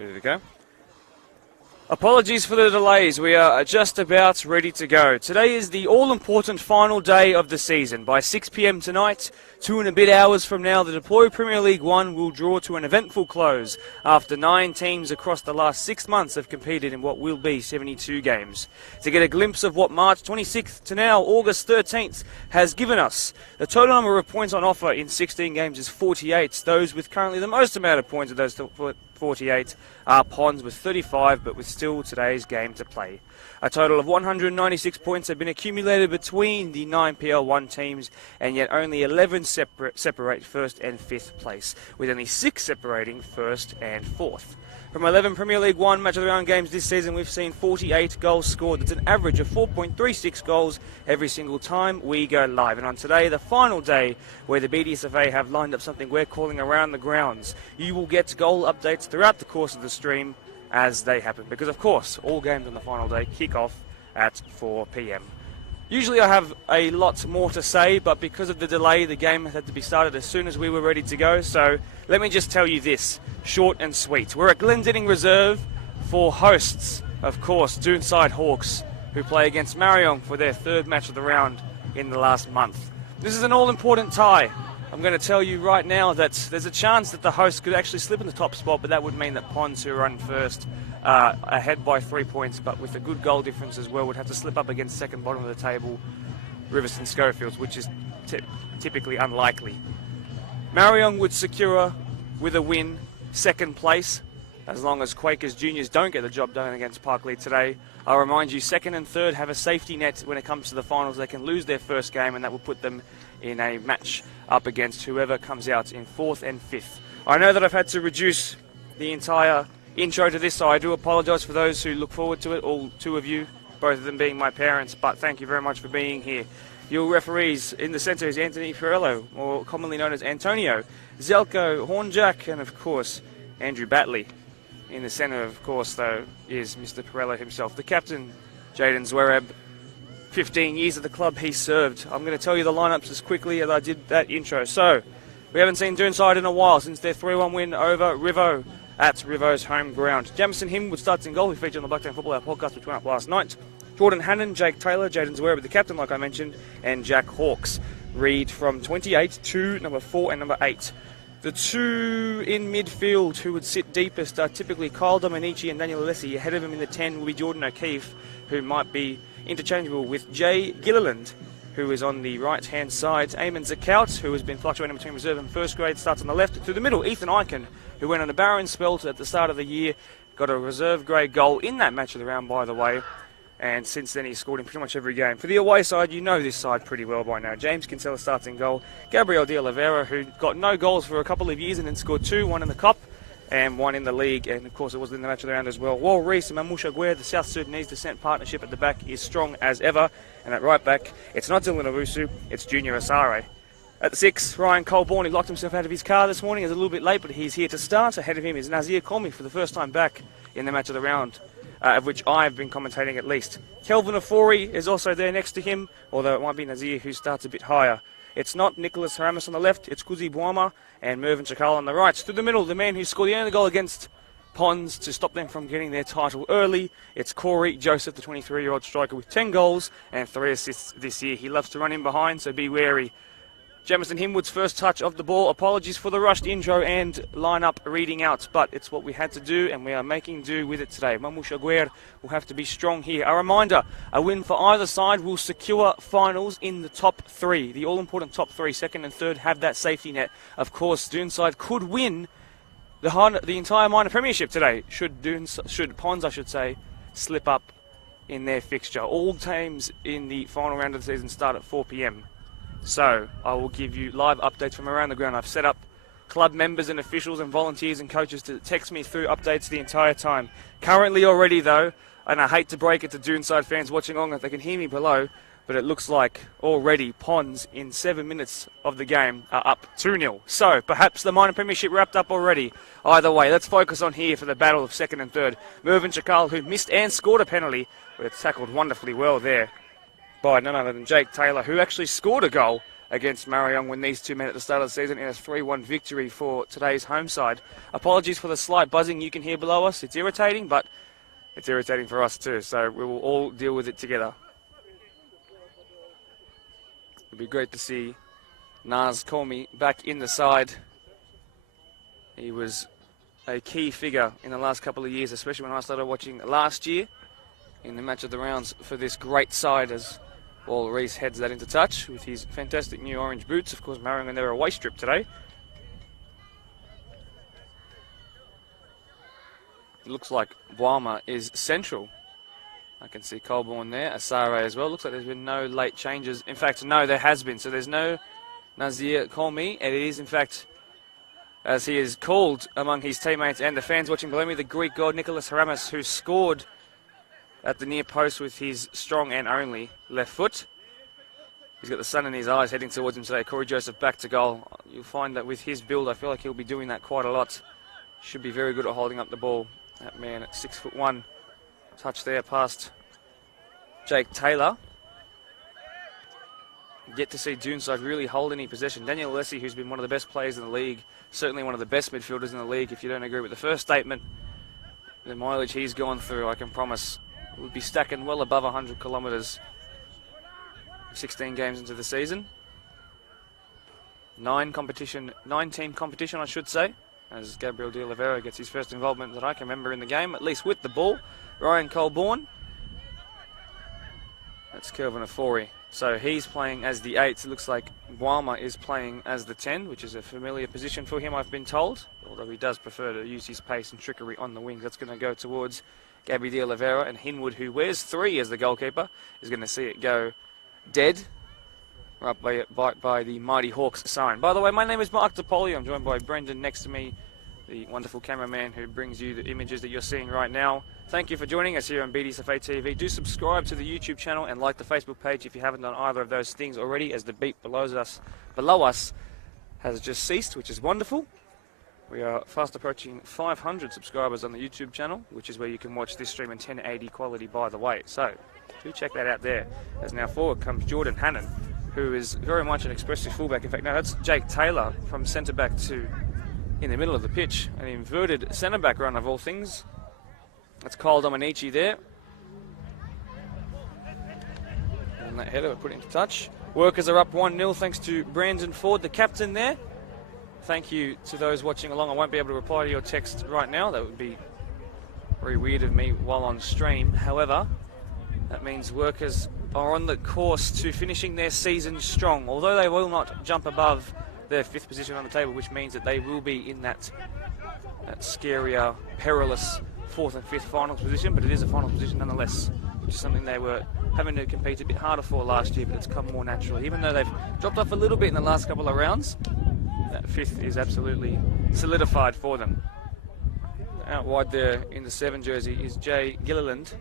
Ready to go? Apologies for the delays. We are just about ready to go. Today is the all-important final day of the season. By 6 p.m. tonight, 2 and a bit hours from now, the Deploy Premier League 1 will draw to an eventful close after 9 teams across the last 6 months have competed in what will be 72 games. To get a glimpse of what March 26th to now August 13th has given us, the total number of points on offer in 16 games is 48. Those with currently the most amount of points of those 48 are Ponds with 35, but with still today's game to play. A total of 196 points have been accumulated between the 9 PL1 teams, and yet only 11 separate first and fifth place, with only 6 separating first and fourth. From 11 Premier League 1 match of the round games this season, we've seen 48 goals scored. That's an average of 4.36 goals every single time we go live. And on today, the final day, where the BDSFA have lined up something we're calling Around the Grounds, you will get goal updates throughout the course of the stream as they happen. Because, of course, all games on the final day kick off at 4 p.m. Usually I have a lot more to say, but because of the delay, the game had to be started as soon as we were ready to go. So let me just tell you this, short and sweet. We're at Glendinning Reserve for hosts, of course, Doonside Hawks, who play against Marayong for their third match of the round in the last month. This is an all-important tie. I'm going to tell you right now that there's a chance that the hosts could actually slip in the top spot, but that would mean that Ponds, who run first, ahead by 3 points, but with a good goal difference as well, would have to slip up against second bottom of the table, Riverstone Schofields, which is typically unlikely. Marayong would secure, with a win, second place, as long as Quakers Juniors don't get the job done against Parklea today. I'll remind you, second and third have a safety net when it comes to the finals. They can lose their first game, and that will put them in a match up against whoever comes out in fourth and fifth. I know that I've had to reduce the entire intro to this, so I do apologise for those who look forward to it, all 2 of you, both of them being my parents, but thank you very much for being here. Your referees in the centre is Anthony Perello, or commonly known as Antonio, Zelko, Hornjack, and of course Andrew Batley. In the centre, of course, though, is Mr. Perello himself, the captain, Jaden Zwereb. 15 years at the club he served. I'm going to tell you the lineups as quickly as I did that intro. So, we haven't seen Doonside in a while since their 3-1 win over Rivo at Rivo's home ground. Jamison Himwood starts in goal. He featured on the Blacktown Football Hour podcast, which went up last night. Jordan Hannon, Jake Taylor, Jaden Zwereb, the captain, like I mentioned, and Jack Hawkes. Read from 28 to number 4 and number 8. The 2 in midfield who would sit deepest are typically Kyle Dominici and Daniel Alessi. Ahead of him in the 10 will be Jordan O'Keefe, who might be interchangeable with Jay Gilliland, who is on the right-hand side. Eamon Zakout, who has been fluctuating between reserve and first grade, starts on the left. To the middle, Ethan Eichen, who went on a barren spell at the start of the year, got a reserve grade goal in that match of the round, by the way, and since then he's scored in pretty much every game. For the away side, you know this side pretty well by now. James Kinsella starts in goal. Gabriel de Oliveira, who got no goals for a couple of years and then scored 2, 1 in the Cup and 1 in the league, and of course it was in the match of the round as well. Wal Reese and Mamusha Guer, the South Sudanese descent partnership at the back, is strong as ever, and at right back, it's not Dylan Owusu, it's Junior Asare. At the 6, Ryan Colborne, who locked himself out of his car this morning, is a little bit late, but he's here to start. Ahead of him is Nazir Komi for the first time back in the match of the round, of which I've been commentating at least. Kelvin Ofori is also there next to him, although it might be Nazir who starts a bit higher. It's not Nicholas Haramis on the left, it's Kuzi Buama and Mervyn Chakal on the right. Through the middle, the man who scored the only goal against Ponds to stop them from getting their title early, it's Corey Joseph, the 23-year-old striker with 10 goals and 3 assists this year. He loves to run in behind, so be wary. Jamison Himwood's first touch of the ball. Apologies for the rushed intro and lineup reading out, but it's what we had to do, and we are making do with it today. Mamusha Guer will have to be strong here. A reminder, a win for either side will secure finals in the top 3. The all-important top 3, second and third, have that safety net. Of course, Doonside could win the entire minor premiership today, should Ponds, I should say, slip up in their fixture. All teams in the final round of the season start at 4 p.m. So, I will give you live updates from around the ground. I've set up club members and officials and volunteers and coaches to text me through updates the entire time. Currently already, though, and I hate to break it to Doonside fans watching on if they can hear me below, but it looks like already Ponds in 7 minutes of the game are up 2-0. So, perhaps the minor premiership wrapped up already. Either way, let's focus on here for the battle of second and third. Mervyn Chakal, who missed and scored a penalty, but it's tackled wonderfully well there by none other than Jake Taylor, who actually scored a goal against Marayong when these two met at the start of the season in a 3-1 victory for today's home side. Apologies for the slight buzzing you can hear below us. It's irritating, but it's irritating for us too, so we will all deal with it together. It'd be great to see Naz Cormy back in the side. He was a key figure in the last couple of years, especially when I started watching last year in the match of the rounds for this great side, as Wall Reese heads that into touch with his fantastic new orange boots. Of course, Marayong on their away strip today. It looks like Boama is central. I can see Colborne there, Asare as well. Looks like there's been no late changes. In fact, no, there has been. So there's no Nazir Colmy. It is, in fact, as he is called among his teammates and the fans watching below me, the Greek god Nicholas Haramis, who scored at the near post with his strong and only left foot. He's got the sun in his eyes heading towards him today. Corey Joseph back to goal. You'll find that with his build, I feel like he'll be doing that quite a lot. Should be very good at holding up the ball. That man at 6'1". Touch there past Jake Taylor. Yet to see Doonside really hold any possession. Daniel Alessi, who's been one of the best players in the league, certainly one of the best midfielders in the league. If you don't agree with the first statement, the mileage he's gone through, I can promise, would be stacking well above 100 kilometres 16 games into the season. 9-team competition, I should say, as Gabriel De Oliveira gets his first involvement that I can remember in the game, at least with the ball. Ryan Colborne. That's Kelvin Afori. So he's playing as the 8. It looks like Boama is playing as the 10, which is a familiar position for him, I've been told, although he does prefer to use his pace and trickery on the wings. That's going to go towards Gabby De Oliveira, and Hinwood, who wears 3 as the goalkeeper, is going to see it go dead. Right by the Mighty Hawks sign. By the way, my name is Mark DePoli. I'm joined by Brendan next to me, the wonderful cameraman who brings you the images that you're seeing right now. Thank you for joining us here on BDSFA TV. Do subscribe to the YouTube channel and like the Facebook page if you haven't done either of those things already, as the beat below us has just ceased, which is wonderful. We are fast approaching 500 subscribers on the YouTube channel, which is where you can watch this stream in 1080 quality, by the way. So do check that out there. As now forward comes Jordan Hannon, who is very much an expressive fullback. In fact, no, that's Jake Taylor from centre-back to in the middle of the pitch. An inverted centre-back run of all things. That's Kyle Dominici there. And that header, put into touch. Workers are up 1-0 thanks to Brandon Ford, the captain there. Thank you to those watching along. I won't be able to reply to your text right now. That would be very weird of me while on stream. However, that means Workers are on the course to finishing their season strong, although they will not jump above their 5th position on the table, which means that they will be in that scarier, perilous 4th and 5th finals position, but it is a finals position nonetheless, which is something they were having to compete a bit harder for last year, but it's come more naturally. Even though they've dropped off a little bit in the last couple of rounds, that 5th is absolutely solidified for them. Out wide there in the 7 jersey is Jay Gilliland.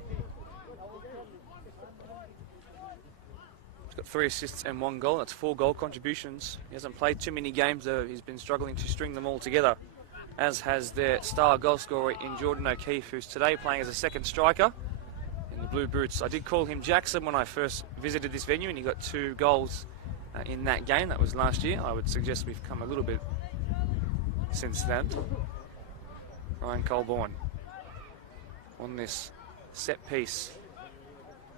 He's got 3 assists and 1 goal. That's 4 goal contributions. He hasn't played too many games, though. He's been struggling to string them all together, as has their star goal scorer in Jordan O'Keefe, who's today playing as a second striker in the Blue Boots. I did call him Jackson when I first visited this venue, and he got 2 goals in that game. That was last year. I would suggest we've come a little bit since then. Ryan Colborne on this set piece.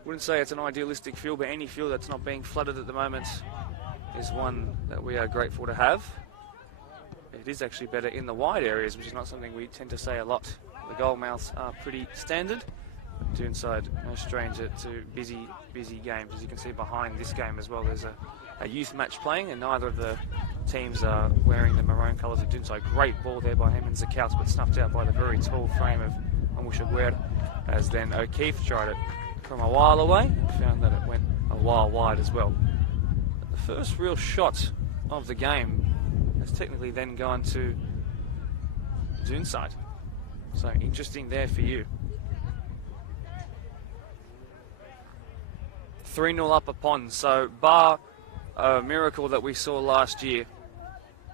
Wouldn't say it's an idealistic field, but any field that's not being flooded at the moment is one that we are grateful to have. It is actually better in the wide areas, which is not something we tend to say a lot. The goal mouths are pretty standard. Doonside, no stranger to busy games. As you can see behind this game as well, there's a youth match playing, and neither of the teams are wearing the maroon colours of Doonside. Great ball there by him and Zakouts, but snuffed out by the very tall frame of Amushagwer, as then O'Keefe tried it from a while away and found that it went a while wide as well. But the first real shot of the game has technically then gone to Doonside. So interesting there for you. 3-0 up upon, so bar a miracle that we saw last year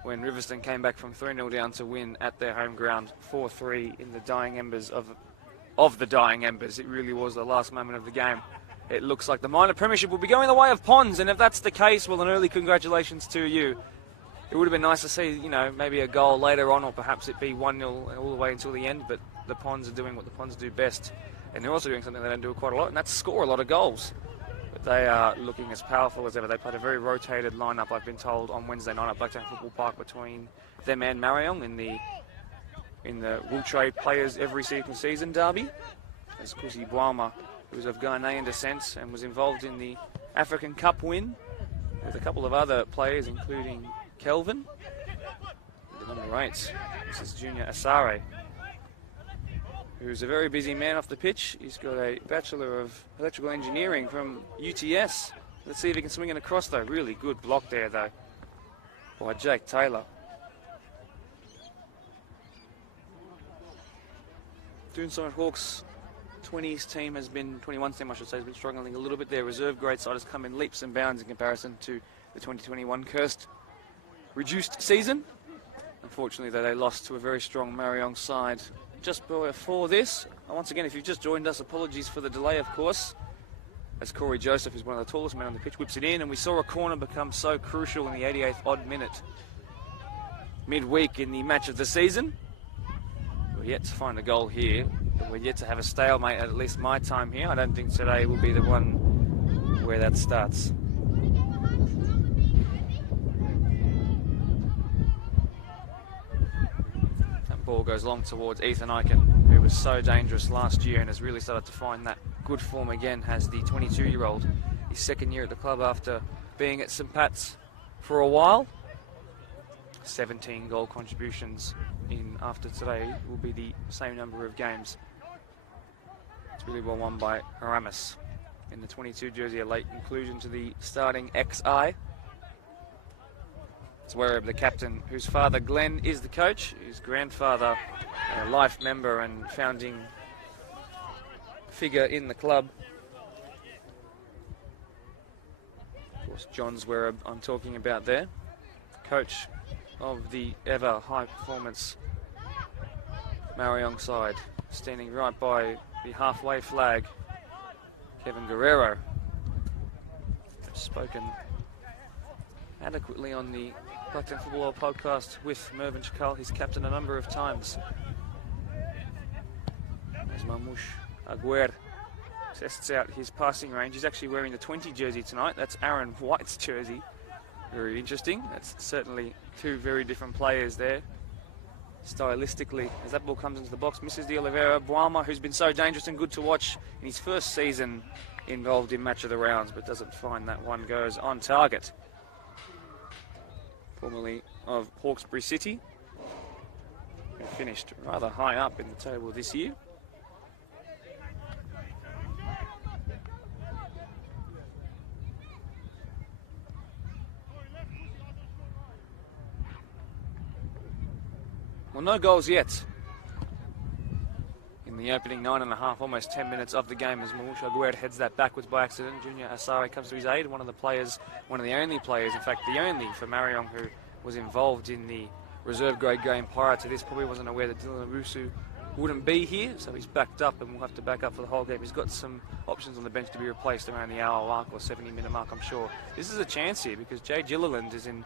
when Riverstone came back from 3-0 down to win at their home ground 4-3 in the dying embers of the dying embers. It really was the last moment of the game. it looks like the minor premiership will be going the way of Ponds, and if that's the case, well, an early congratulations to you. It would have been nice to see, you know, maybe a goal later on, or perhaps it be 1-0 all the way until the end, but the Ponds are doing what the Ponds do best, and they're also doing something they don't do quite a lot, and that's score a lot of goals. But they are looking as powerful as ever. They played a very rotated lineup, I've been told, on Wednesday night at Blacktown Football Park between them and Marayong in the Will Trade Players Every Season derby. As Kusi Bwama, who was of Ghanaian descent and was involved in the African Cup win with a couple of other players, including Kelvin. The number 8, this is Junior Asare, who's a very busy man off the pitch. He's got a Bachelor of Electrical Engineering from UTS. Let's see if he can swing it across, though. Really good block there, though, by Jake Taylor. Doonside Hawks 20s team has been, 21's team I should say, has been struggling a little bit. Their reserve grade side has come in leaps and bounds in comparison to the 2021 cursed reduced season. Unfortunately, though, they lost to a very strong Marayong side just before this. Once again, if you've just joined us, apologies for the delay, of course, as Corey Joseph, who's one of the tallest men on the pitch, whips it in, and we saw a corner become so crucial in the 88th odd minute midweek in the match of the season. We're yet to find a goal here. We're yet to have a stalemate, at least my time here. I don't think today will be the one where that starts. That ball goes long towards Ethan Eichen, who was so dangerous last year and has really started to find that good form again, has the 22-year-old. His second year at the club after being at St Pat's for a while. 17 goal contributions in after today will be the same number of games. It's really well won by Aramis in the 22 jersey, a late inclusion to the starting XI. It's Wereb, the captain, whose father Glenn is the coach, his grandfather a life member and founding figure in the club. Of course, John's Wereb I'm talking about there, coach of the ever high performance Marayong side, standing right by the halfway flag. Kevin Guerrero has spoken adequately on the Blacktown Football podcast with Mervyn Chakal, his captain, a number of times. As Mamush Aguer tests out his passing range, he's actually wearing the 20 jersey tonight. That's Aaron White's jersey. Very interesting. That's certainly two very different players there stylistically. As that ball comes into the box, misses de Oliveira. Bwama, who's been so dangerous and good to watch in his first season involved in match of the rounds, but doesn't find that one goes on target. Formerly of Hawkesbury City, who finished rather high up in the table this year. Well, no goals yet in the opening 9.5, almost 10 minutes of the game, as Mamush Aguer heads that backwards by accident. Junior Asare comes to his aid, one of the only players, in fact the only for Marayong who was involved in the reserve grade game prior to this. Probably wasn't aware that Dylan Arusu wouldn't be here, so he's backed up and will have to back up for the whole game. He's got some options on the bench to be replaced around the hour mark or 70-minute mark, I'm sure. This is a chance here because Jay Gilliland is in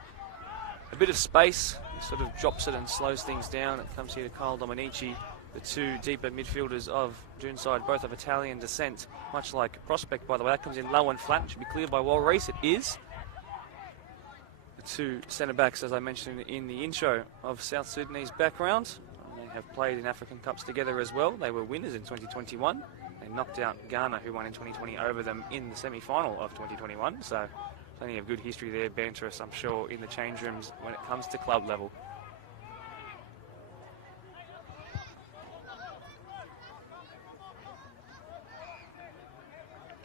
a bit of space. He sort of drops it and slows things down. It comes here to Kyle Dominici, the two deeper midfielders of Doonside, both of Italian descent, much like Prospect, by the way. That comes in low and flat and should be cleared by Walreese. It is. The two centre-backs, as I mentioned in the intro, of South Sudanese background. They have played in African Cups together as well. They were winners in 2021. They knocked out Ghana, who won in 2020, over them in the semi-final of 2021. So plenty of good history there, banterous, I'm sure, in the change rooms when it comes to club level.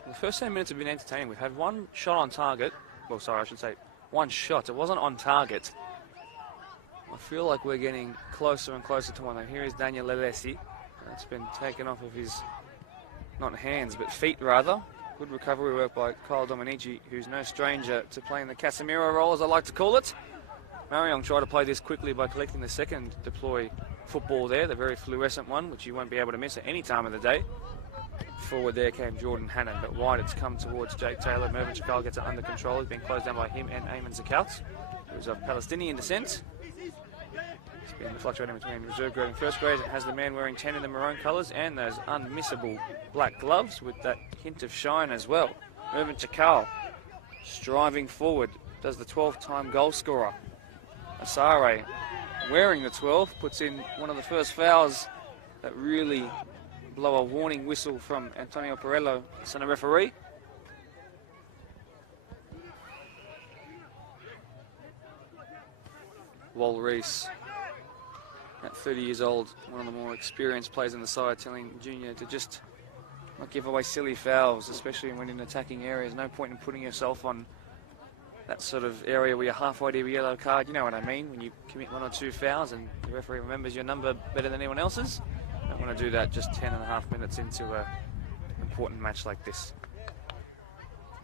The first 10 minutes have been entertaining. We've had one shot on target. Well, sorry, I should say one shot. It wasn't on target. I feel like we're getting closer and closer to one. Here is Daniel Lelesi. That's been taken off of his, not hands, but feet rather. Good recovery work by Kyle Dominici, who's no stranger to playing the Casemiro role, as I like to call it. Marayong tried to play this quickly by collecting the second deploy football there, the very fluorescent one, which you won't be able to miss at any time of the day. Forward there came Jordan Hannon, but wide it's come towards Jake Taylor. Mervyn Chakal gets it under control. He's been closed down by him and Eamon Zakaut, who's of Palestinian descent. He's been fluctuating between reserve grade and first grade, and has the man wearing 10 in the maroon colours and those unmissable black gloves with that hint of shine as well. Mervyn Chakal striving forward, does the 12-time goal scorer. Asare wearing the 12 puts in one of the first fouls that really blow a warning whistle from Antonio Perello, centre referee. Wal Reese, at 30 years old, one of the more experienced players in the side, telling Junior to just not give away silly fouls, especially when in attacking areas. No point in putting yourself on that sort of area where you're halfway to a yellow card. You know what I mean, when you commit 1 or 2 fouls and the referee remembers your number better than anyone else's. Don't want to do that just 10.5 minutes into an important match like this.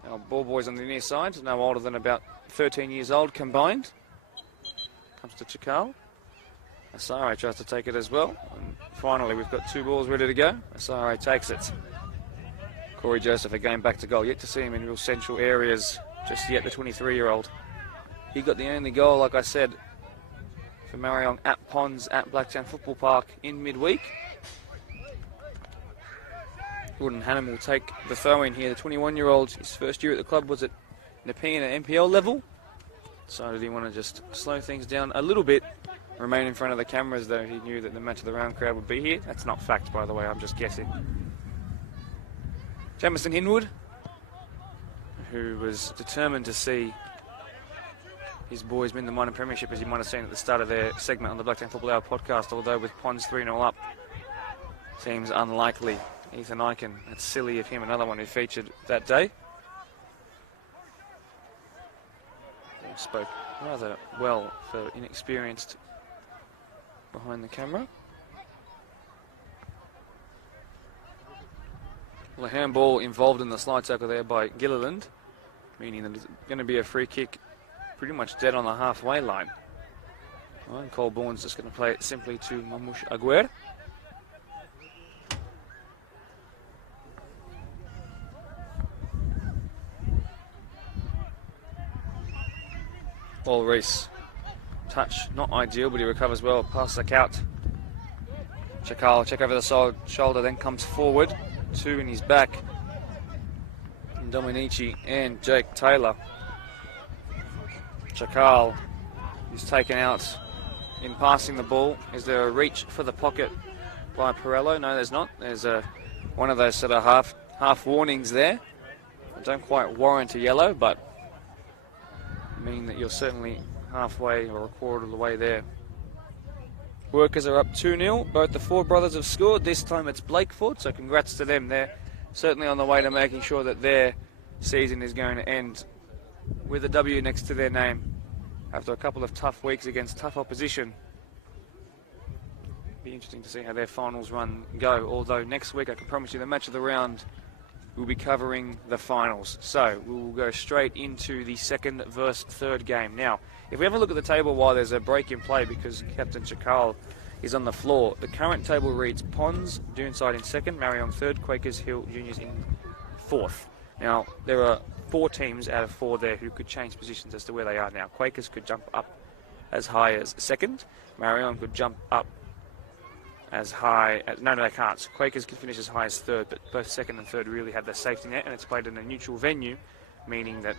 Our ball boys on the near side, no older than about 13 years old combined. Comes to Chakal. Asare tries to take it as well. And finally, we've got 2 balls ready to go. Asare takes it. Corey Joseph again back to goal. Yet to see him in real central areas just yet, the 23-year-old. He got the only goal, like I said, for Marayong at Ponds at Blacktown Football Park in midweek. Gordon Hannon will take the throw-in here. The 21-year-old, his first year at the club was at Nepean at NPL level. Decided he wanted to just slow things down a little bit, remain in front of the cameras, though he knew that the match of the round crowd would be here. That's not fact, by the way, I'm just guessing. Jamison Hinwood, who was determined to see his boys win the minor premiership, as you might have seen at the start of their segment on the Blacktown Football Hour podcast, although with Ponds 3-0 up, seems unlikely. Ethan Eichen, that's silly of him, another one who featured that day. He spoke rather well for inexperienced behind the camera. Well, a handball involved in the slide tackle there by Gilliland, meaning that it's going to be a free kick pretty much dead on the halfway line. Well, and Cole Bourne's just going to play it simply to Mamouche Aguer. Wal Reese, touch not ideal, but he recovers well. Passes the out. Chakal, check over the shoulder, then comes forward. 2 in his back. Dominici and Jake Taylor. Chakal is taken out in passing the ball. Is there a reach for the pocket by Perello? No, there's not. There's one of those sort of half warnings there. Don't quite warrant a yellow, but mean that you're certainly halfway or a quarter of the way there. Workers are up 2-0. Both the Ford brothers have scored. This time it's Blake Ford, so congrats to them. They're certainly on the way to making sure that their season is going to end with a W next to their name after a couple of tough weeks against tough opposition. Be interesting to see how their finals run go, although next week I can promise you the match of the round we'll be covering the finals. So we will go straight into the second versus third game. Now, if we have a look at the table while there's a break in play because Captain Chakal is on the floor, the current table reads Ponds, Doonside in second, Marayong third, Quakers Hill Juniors in fourth. Now, there are 4 teams out of 4 there who could change positions as to where they are now. Quakers could jump up as high as second. Marayong could jump up as high as... No, they can't. So Quakers can finish as high as third, but both second and third really have their safety net, and it's played in a neutral venue, meaning that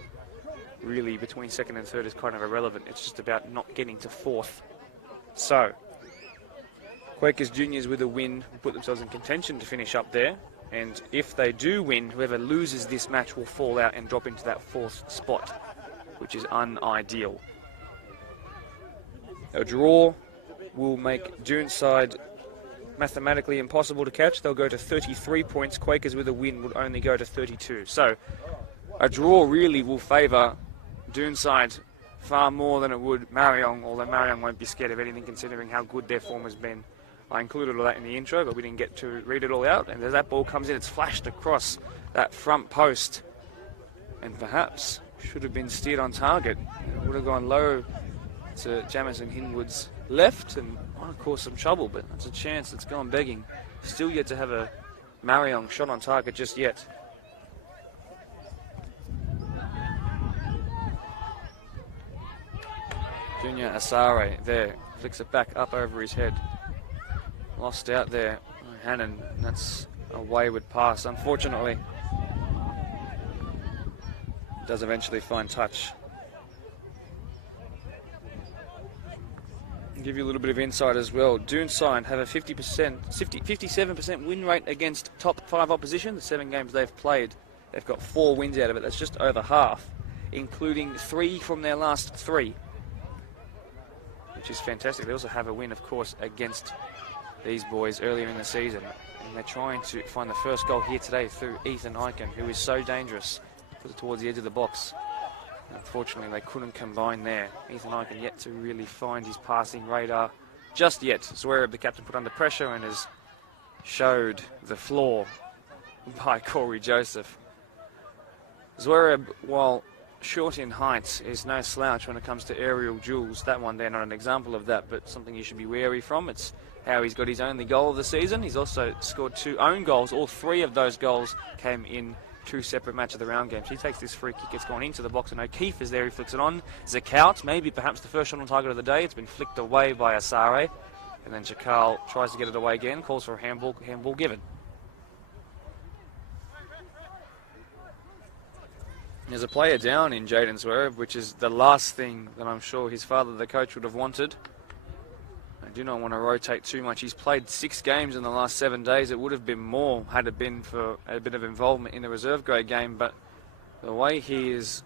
really between second and third is kind of irrelevant. It's just about not getting to fourth. So, Quakers Juniors with a win will put themselves in contention to finish up there, and if they do win, whoever loses this match will fall out and drop into that 4th spot, which is unideal. A draw will make Doonside mathematically impossible to catch. They'll go to 33 points. Quakers with a win would only go to 32. So a draw really will favour Doonside far more than it would Marayong, although Marayong won't be scared of anything considering how good their form has been. I included all that in the intro, but we didn't get to read it all out. And as that ball comes in, it's flashed across that front post and perhaps should have been steered on target. It would have gone low to Jamison Hinwood's left and might have caused some trouble, but that's a chance that's gone begging. Still yet to have a Marayong shot on target just yet. Junior Asare there, flicks it back up over his head. Lost out there, Hannon, that's a wayward pass, unfortunately. Does eventually find touch. I'll give you a little bit of insight as well. Doonside have a 57% win rate against top 5 opposition. The 7 games they've played, they've got 4 wins out of it. That's just over half, including 3 from their last 3, which is fantastic. They also have a win, of course, against these boys earlier in the season. And they're trying to find the first goal here today through Ethan Eichen, who is so dangerous towards the edge of the box. Unfortunately, they couldn't combine there. Ethan Eichen yet to really find his passing radar just yet. Zwerab, the captain, put under pressure and has showed the flaw by Corey Joseph. Zwerab, while short in height, is no slouch when it comes to aerial duels. That one there, not an example of that, but something you should be wary from. It's how he's got his only goal of the season. He's also scored 2 own goals. All 3 of those goals came in 2 separate match of the round games. He takes this free kick, it's gone into the box, and O'Keefe is there, he flicks it on. Zakout, maybe perhaps the first shot on target of the day. It's been flicked away by Asare, and then Chakal tries to get it away again, calls for a handball given. There's a player down in Jaden Zwerab, which is the last thing that I'm sure his father, the coach, would have wanted. I do not want to rotate too much. He's played 6 games in the last 7 days. It would have been more had it been for a bit of involvement in the reserve grade game, but the way he is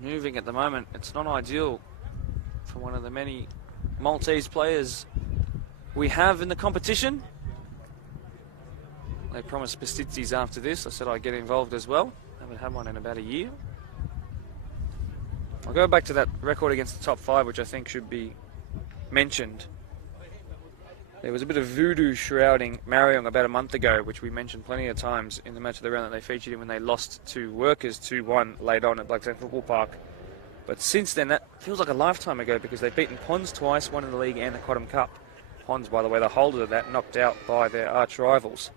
moving at the moment, it's not ideal for one of the many Maltese players we have in the competition. They promised Pastitzis after this. I said I'd get involved as well. Haven't had one in about a year. I'll go back to that record against the top 5, which I think should be mentioned. There was a bit of voodoo shrouding Marayong about a month ago, which we mentioned plenty of times in the match of the round that they featured in when they lost to Workers 2-1 late on at Blackstone Football Park. But since then, that feels like a lifetime ago, because they've beaten Ponds twice, one in the league and the Cottam Cup. Ponds, by the way, the holder of that, knocked out by their arch rivals.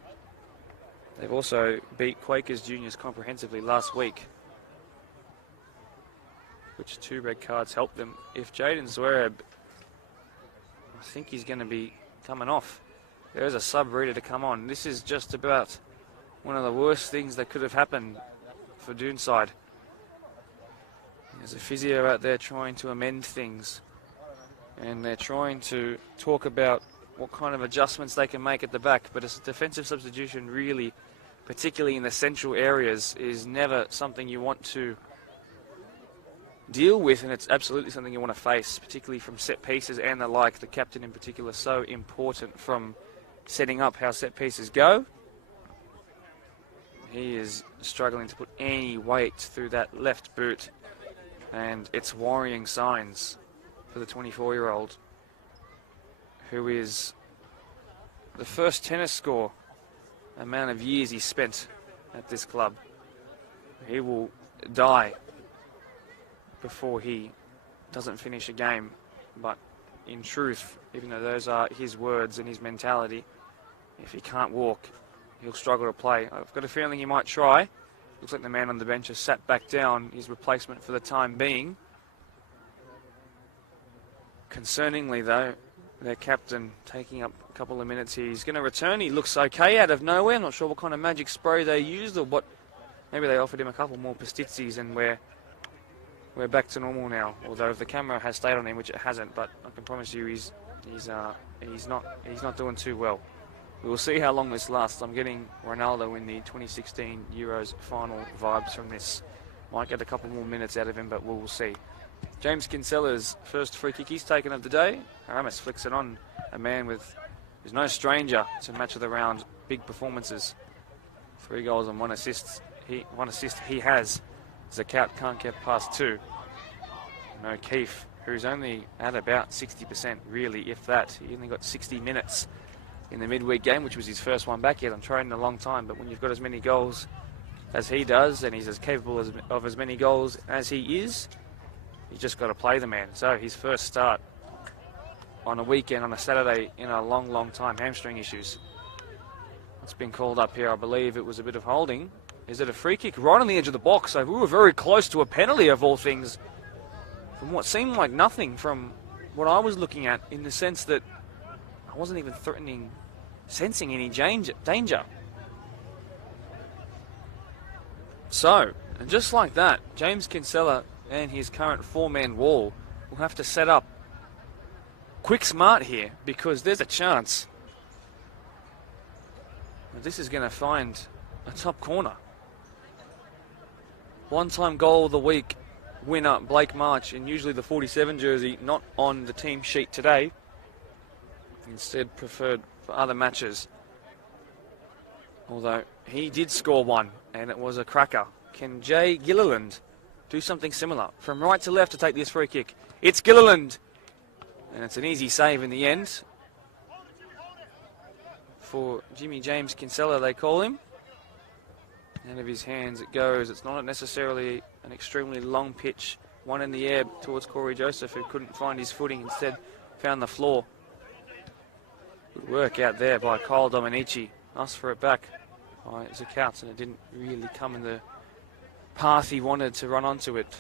They've also beat Quakers Juniors comprehensively last week, which 2 red cards helped them. If Jaden Zwerab, I think he's going to be coming off. There's a sub ready to come on. This is just about one of the worst things that could have happened for Doonside. There's a physio out there trying to amend things, and they're trying to talk about what kind of adjustments they can make at the back, but a defensive substitution really, particularly in the central areas, is never something you want to deal with, and it's absolutely something you want to face, particularly from set pieces and the like. The captain in particular, so important from setting up how set pieces go. He is struggling to put any weight through that left boot, and it's worrying signs for the 24-year-old, who is the first tennis score amount of years he spent at this club. He will die before he doesn't finish a game, but in truth, even though those are his words and his mentality, if he can't walk, he'll struggle to play. I've got a feeling he might try. Looks like the man on the bench has sat back down, his replacement for the time being. Concerningly though, their captain taking up a couple of minutes here. He's going to return. He looks okay out of nowhere. Not sure what kind of magic spray they used, or what. Maybe they offered him a couple more Pastitzis and we're back to normal now. Although if the camera has stayed on him, which it hasn't, but I can promise you he's not doing too well. We will see how long this lasts. I'm getting Ronaldo in the 2016 Euros final vibes from this. Might get a couple more minutes out of him, but we'll see. James Kinsella's first free kick he's taken of the day. Aramis flicks it on, a man who's no stranger to match of the round big performances. 3 goals and 1 assist. One assist he has. Zakout can't get past 2. And O'Keefe, who's only at about 60%, really, if that. He only got 60 minutes in the midweek game, which was his first one back. He hasn't trained in a long time, but when you've got as many goals as he does, and he's as capable of as many goals as he is, you just got to play the man. So his first start on a weekend, on a Saturday, in a long, long time. Hamstring issues. It's been called up here. I believe it was a bit of holding. Is it a free kick? Right on the edge of the box. So we were very close to a penalty of all things. From what seemed like nothing from what I was looking at, in the sense that I wasn't even sensing any danger. So, and just like that, James Kinsella and his current four-man wall will have to set up quick smart here, because there's a chance that this is going to find a top corner. One-time goal of the week winner Blake March, in usually the 47 jersey, not on the team sheet today. Instead preferred for other matches. Although he did score one, and it was a cracker. Can Jay Gilliland do something similar? From right to left to take this free kick. It's Gilliland. And it's an easy save in the end. For Jimmy James Kinsella, they call him. Out of his hands it goes. It's not necessarily an extremely long pitch. One in the air towards Corey Joseph, who couldn't find his footing, instead found the floor. Good work out there by Kyle Dominici. Asked for it back by Zakouts, and it didn't really come in the path he wanted to run onto it.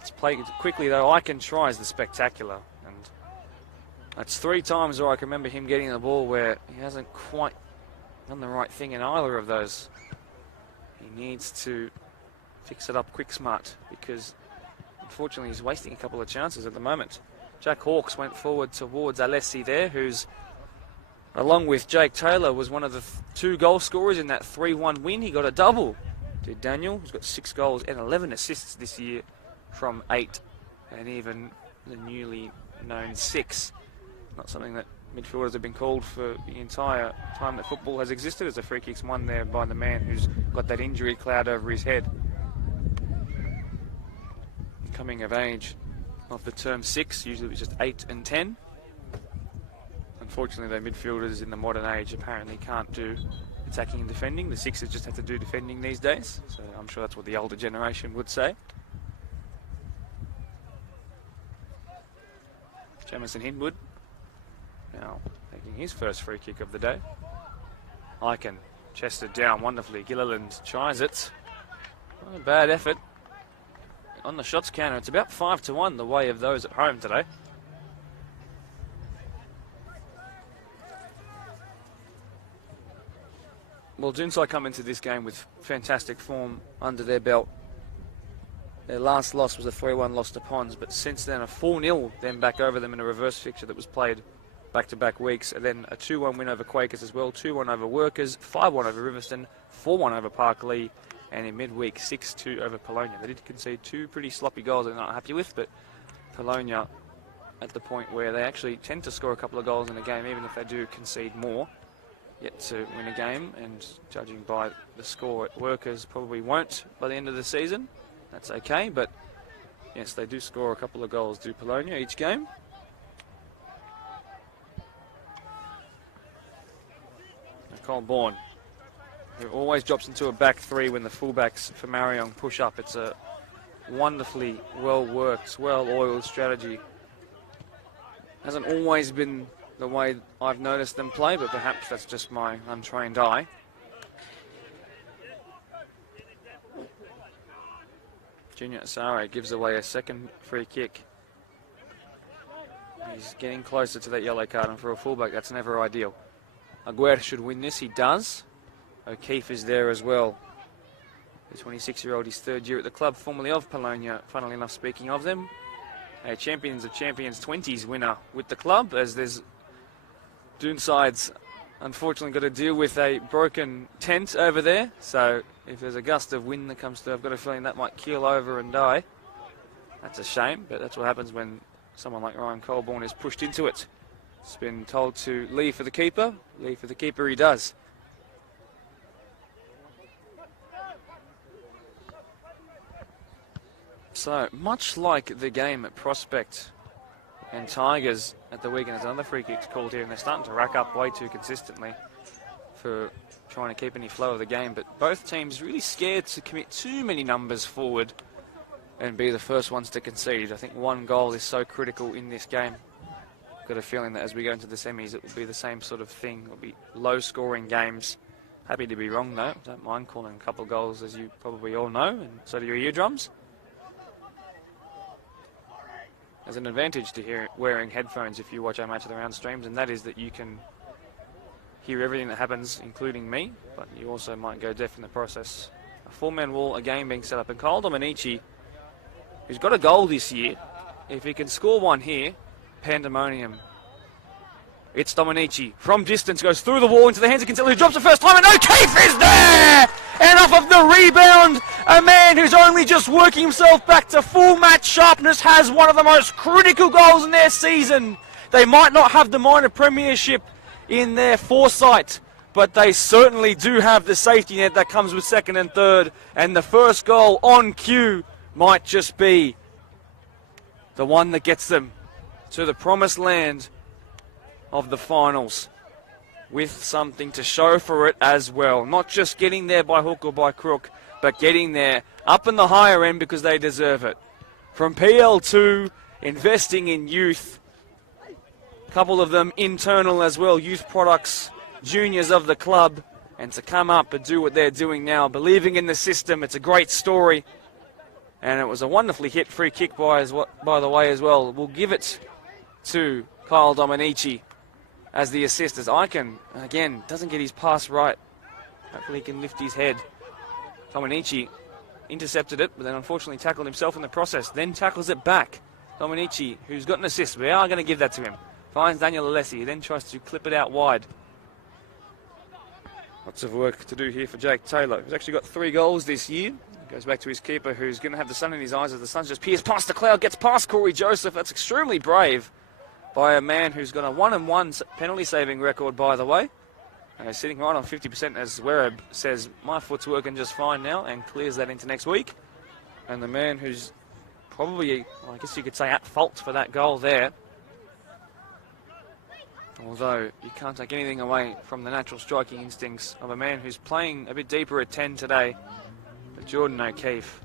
It's played quickly though. Icon tries the spectacular, and that's 3 times where I can remember him getting the ball where he hasn't quite done the right thing in either of those. He needs to fix it up quick smart, because unfortunately he's wasting a couple of chances at the moment. Jack Hawkes went forward towards Alessi there, who's, along with Jake Taylor, was one of the 2 goal scorers in that 3-1 win. He got a double. Did Daniel, who's got 6 goals and 11 assists this year from 8, and even the newly known 6. Not something that midfielders have been called for the entire time that football has existed, as a free kick's won there by the man who's got that injury cloud over his head. Coming of age of the term 6, usually it was just 8 and 10. Unfortunately, though, midfielders in the modern age apparently can't do attacking and defending. The 6s just have to do defending these days, so I'm sure that's what the older generation would say. Jamison Hinwood now taking his first free kick of the day. Icon chested down wonderfully. Gilliland tries it. Not a bad effort. On the shots counter, it's about 5-1 the way of those at home today. Well, Doonside come into this game with fantastic form under their belt. Their last loss was a 3-1 loss to Ponds, but since then a 4-0 then back over them in a reverse fixture that was played back-to-back weeks, and then a 2-1 win over Quakers as well, 2-1 over Workers, 5-1 over Riverston, 4-1 over Parklea, and in midweek 6-2 over Polonia. They did concede 2 pretty sloppy goals they're not happy with, but Polonia at the point where they actually tend to score a couple of goals in a game, even if they do concede more, yet to win a game, and judging by the score at Workers, probably won't by the end of the season. That's okay, but yes, they do score a couple of goals, do Polonia, each game. Nicole Bourne, who always drops into a back 3 when the fullbacks for Marayong push up. It's a wonderfully well-worked, well-oiled strategy. Hasn't always been the way I've noticed them play, but perhaps that's just my untrained eye. Junior Asare gives away a second free kick. He's getting closer to that yellow card, and for a fullback that's never ideal. Aguirre should win this, he does. O'Keefe is there as well. The 26-year-old, his 3rd year at the club, formerly of Polonia. Funnily enough, speaking of them, a Champions of Champions 20s winner with the club, as there's Doonside's unfortunately got to deal with a broken tent over there, so if there's a gust of wind that comes through, I've got a feeling that might keel over and die. That's a shame, but that's what happens when someone like Ryan Colborne is pushed into it. It's been told to leave for the keeper. Leave for the keeper he does. So, much like the game at Prospect and Tigers at the weekend, there's another free kick called here, and they're starting to rack up way too consistently for trying to keep any flow of the game. But both teams really scared to commit too many numbers forward and be the first ones to concede. I think 1 goal is so critical in this game. got a feeling that as we go into the semis, it will be the same sort of thing. It'll be low-scoring games. Happy to be wrong, though. Don't mind calling a couple of goals, as you probably all know, and so do your eardrums. There's an advantage to wearing headphones if you watch our Match of the Round streams, and that is that you can hear everything that happens, including me, but you also might go deaf in the process. A four-man wall again being set up, and Kyle Dominici, who's got a goal this year, if he can score one here, pandemonium. It's Dominici from distance, goes through the wall into the hands of Kinsella, who drops the first time, and O'Keefe is there! And off of the rebound, a man who's only just working himself back to full match sharpness has one of the most critical goals in their season. They might not have the minor premiership in their foresight, but they certainly do have the safety net that comes with second and third, and the first goal on cue might just be the one that gets them to the promised land of the finals, with something to show for it as well. Not just getting there by hook or by crook, but getting there up in the higher end because they deserve it. From PL2, investing in youth, a couple of them internal as well, youth products, juniors of the club, and to come up and do what they're doing now, believing in the system. It's a great story, and it was a wonderfully hit free kick by the way as well. We'll give it to Kyle Dominici as the assist, as Icon, again, doesn't get his pass right. Hopefully he can lift his head. Dominici intercepted it, but then unfortunately tackled himself in the process, then tackles it back. Dominici, who's got an assist, we are going to give that to him. Finds Daniel Alessi, then tries to clip it out wide. Lots of work to do here for Jake Taylor, who's actually got 3 goals this year. Goes back to his keeper, who's going to have the sun in his eyes as the sun's just pierced past the cloud, gets past Corey Joseph. That's extremely brave by a man who's got a 1-1 penalty saving record, by the way. Sitting right on 50%, as Wereb says, my foot's working just fine now, and clears that into next week. And the man who's probably, well, I guess you could say, at fault for that goal there, although you can't take anything away from the natural striking instincts of a man who's playing a bit deeper at 10 today, but Jordan O'Keefe.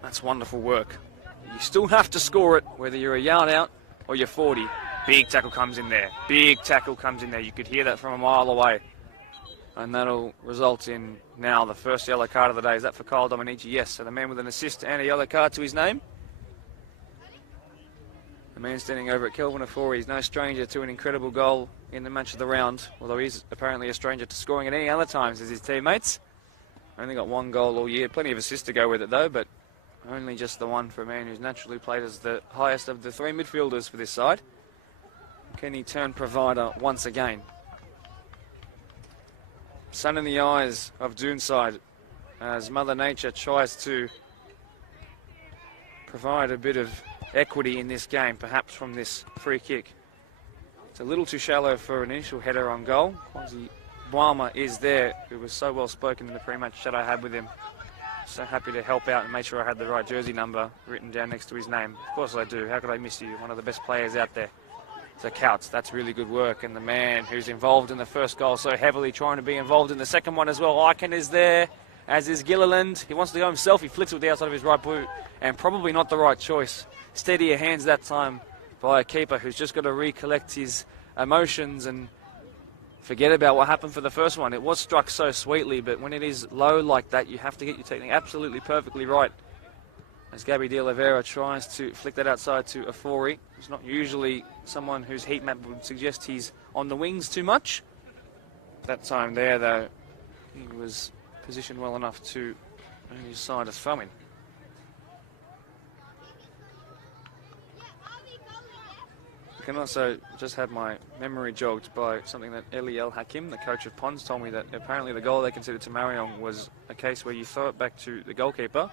That's wonderful work. You still have to score it, whether you're a yard out or you're 40. Big tackle comes in there. Big tackle comes in there. You could hear that from a mile away. And that'll result in now the first yellow card of the day. Is that for Kyle Dominici? Yes. So the man with an assist and a yellow card to his name. The man standing over at Kelvin Ofori is no stranger to an incredible goal in the match of the round, although he's apparently a stranger to scoring at any other times as his teammates. Only got 1 goal all year. Plenty of assists to go with it though, but only just the one for a man who's naturally played as the highest of the 3 midfielders for this side. Can he turn provider once again? Sun in the eyes of Doonside as Mother Nature tries to provide a bit of equity in this game, perhaps from this free kick. It's a little too shallow for an initial header on goal. Quasi Boama is there, who was so well spoken in the pre-match chat I had with him. So happy to help out and make sure I had the right jersey number written down next to his name. Of course I do. How could I miss you? One of the best players out there. So Couts, that's really good work. And the man who's involved in the first goal so heavily, trying to be involved in the second one as well. Icon is there, as is Gilliland. He wants to go himself. He flicks it with the outside of his right boot. And probably not the right choice. Steadier hands that time by a keeper who's just got to recollect his emotions and forget about what happened for the first one. It was struck so sweetly, but when it is low like that, you have to get your technique absolutely perfectly right. As Gabby De Oliveira tries to flick that outside to Ofori, who's not usually someone whose heat map would suggest he's on the wings too much. That time there, though, he was positioned well enough to earn his side a throw-in. I can also just have my memory jogged by something that Eli El Hakim, the coach of Pons, told me, that apparently the goal they considered to Marayong was a case where you throw it back to the goalkeeper.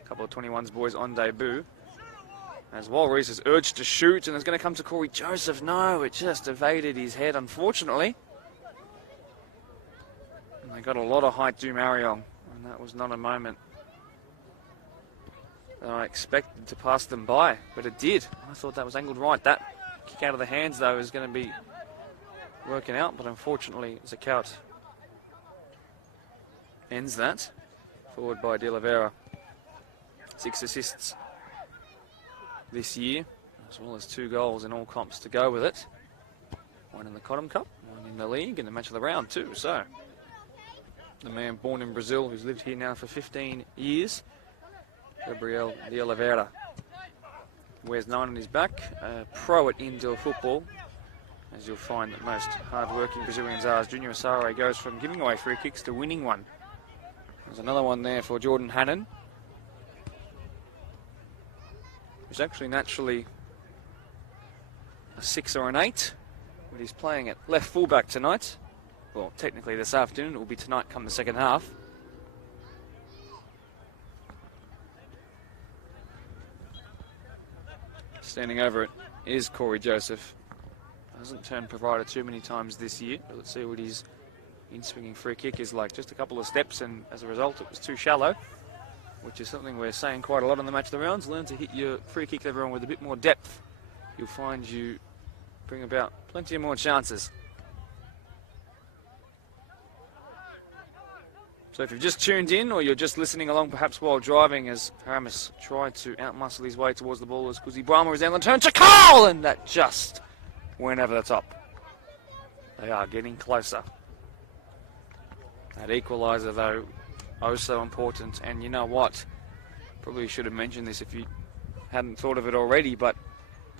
A couple of 21s boys on debut. As Walrus is urged to shoot, and it's going to come to Corey Joseph. No, it just evaded his head, unfortunately. And they got a lot of height to Marayong, and that was not a moment that I expected to pass them by, but it did. I thought that was angled right. That kick out of the hands, though, is going to be working out, but unfortunately, Zakout ends that. Forward by De Oliveira. 6 assists this year. as well as 2 goals in all comps to go with it. 1 in the Cotton Cup, 1 in the league, and the match of the round too. So the man born in Brazil who's lived here now for 15 years, Gabriel de Oliveira, wears 9 on his back, a pro at indoor football, as you'll find that most hard-working Brazilians are, as Junior Asare goes from giving away free kicks to winning one. There's another one there for Jordan Hannon, who's actually naturally a 6 or an 8, but he's playing at left fullback tonight. Well, technically this afternoon, it will be tonight come the second half. Standing over it is Corey Joseph. Hasn't turned provider too many times this year, but let's see what his in-swinging free kick is like. Just a couple of steps, and as a result it was too shallow, which is something we're saying quite a lot on the match of the rounds. Learn to hit your free kick, everyone, with a bit more depth. You'll find you bring about plenty more chances. So if you've just tuned in, or you're just listening along perhaps while driving, as Haramis tried to outmuscle his way towards the ball, as Kuzi Brahma is down the turn to Carl, and that just went over the top. They are getting closer. That equaliser, though, oh so important. And you know what? Probably should have mentioned this if you hadn't thought of it already, but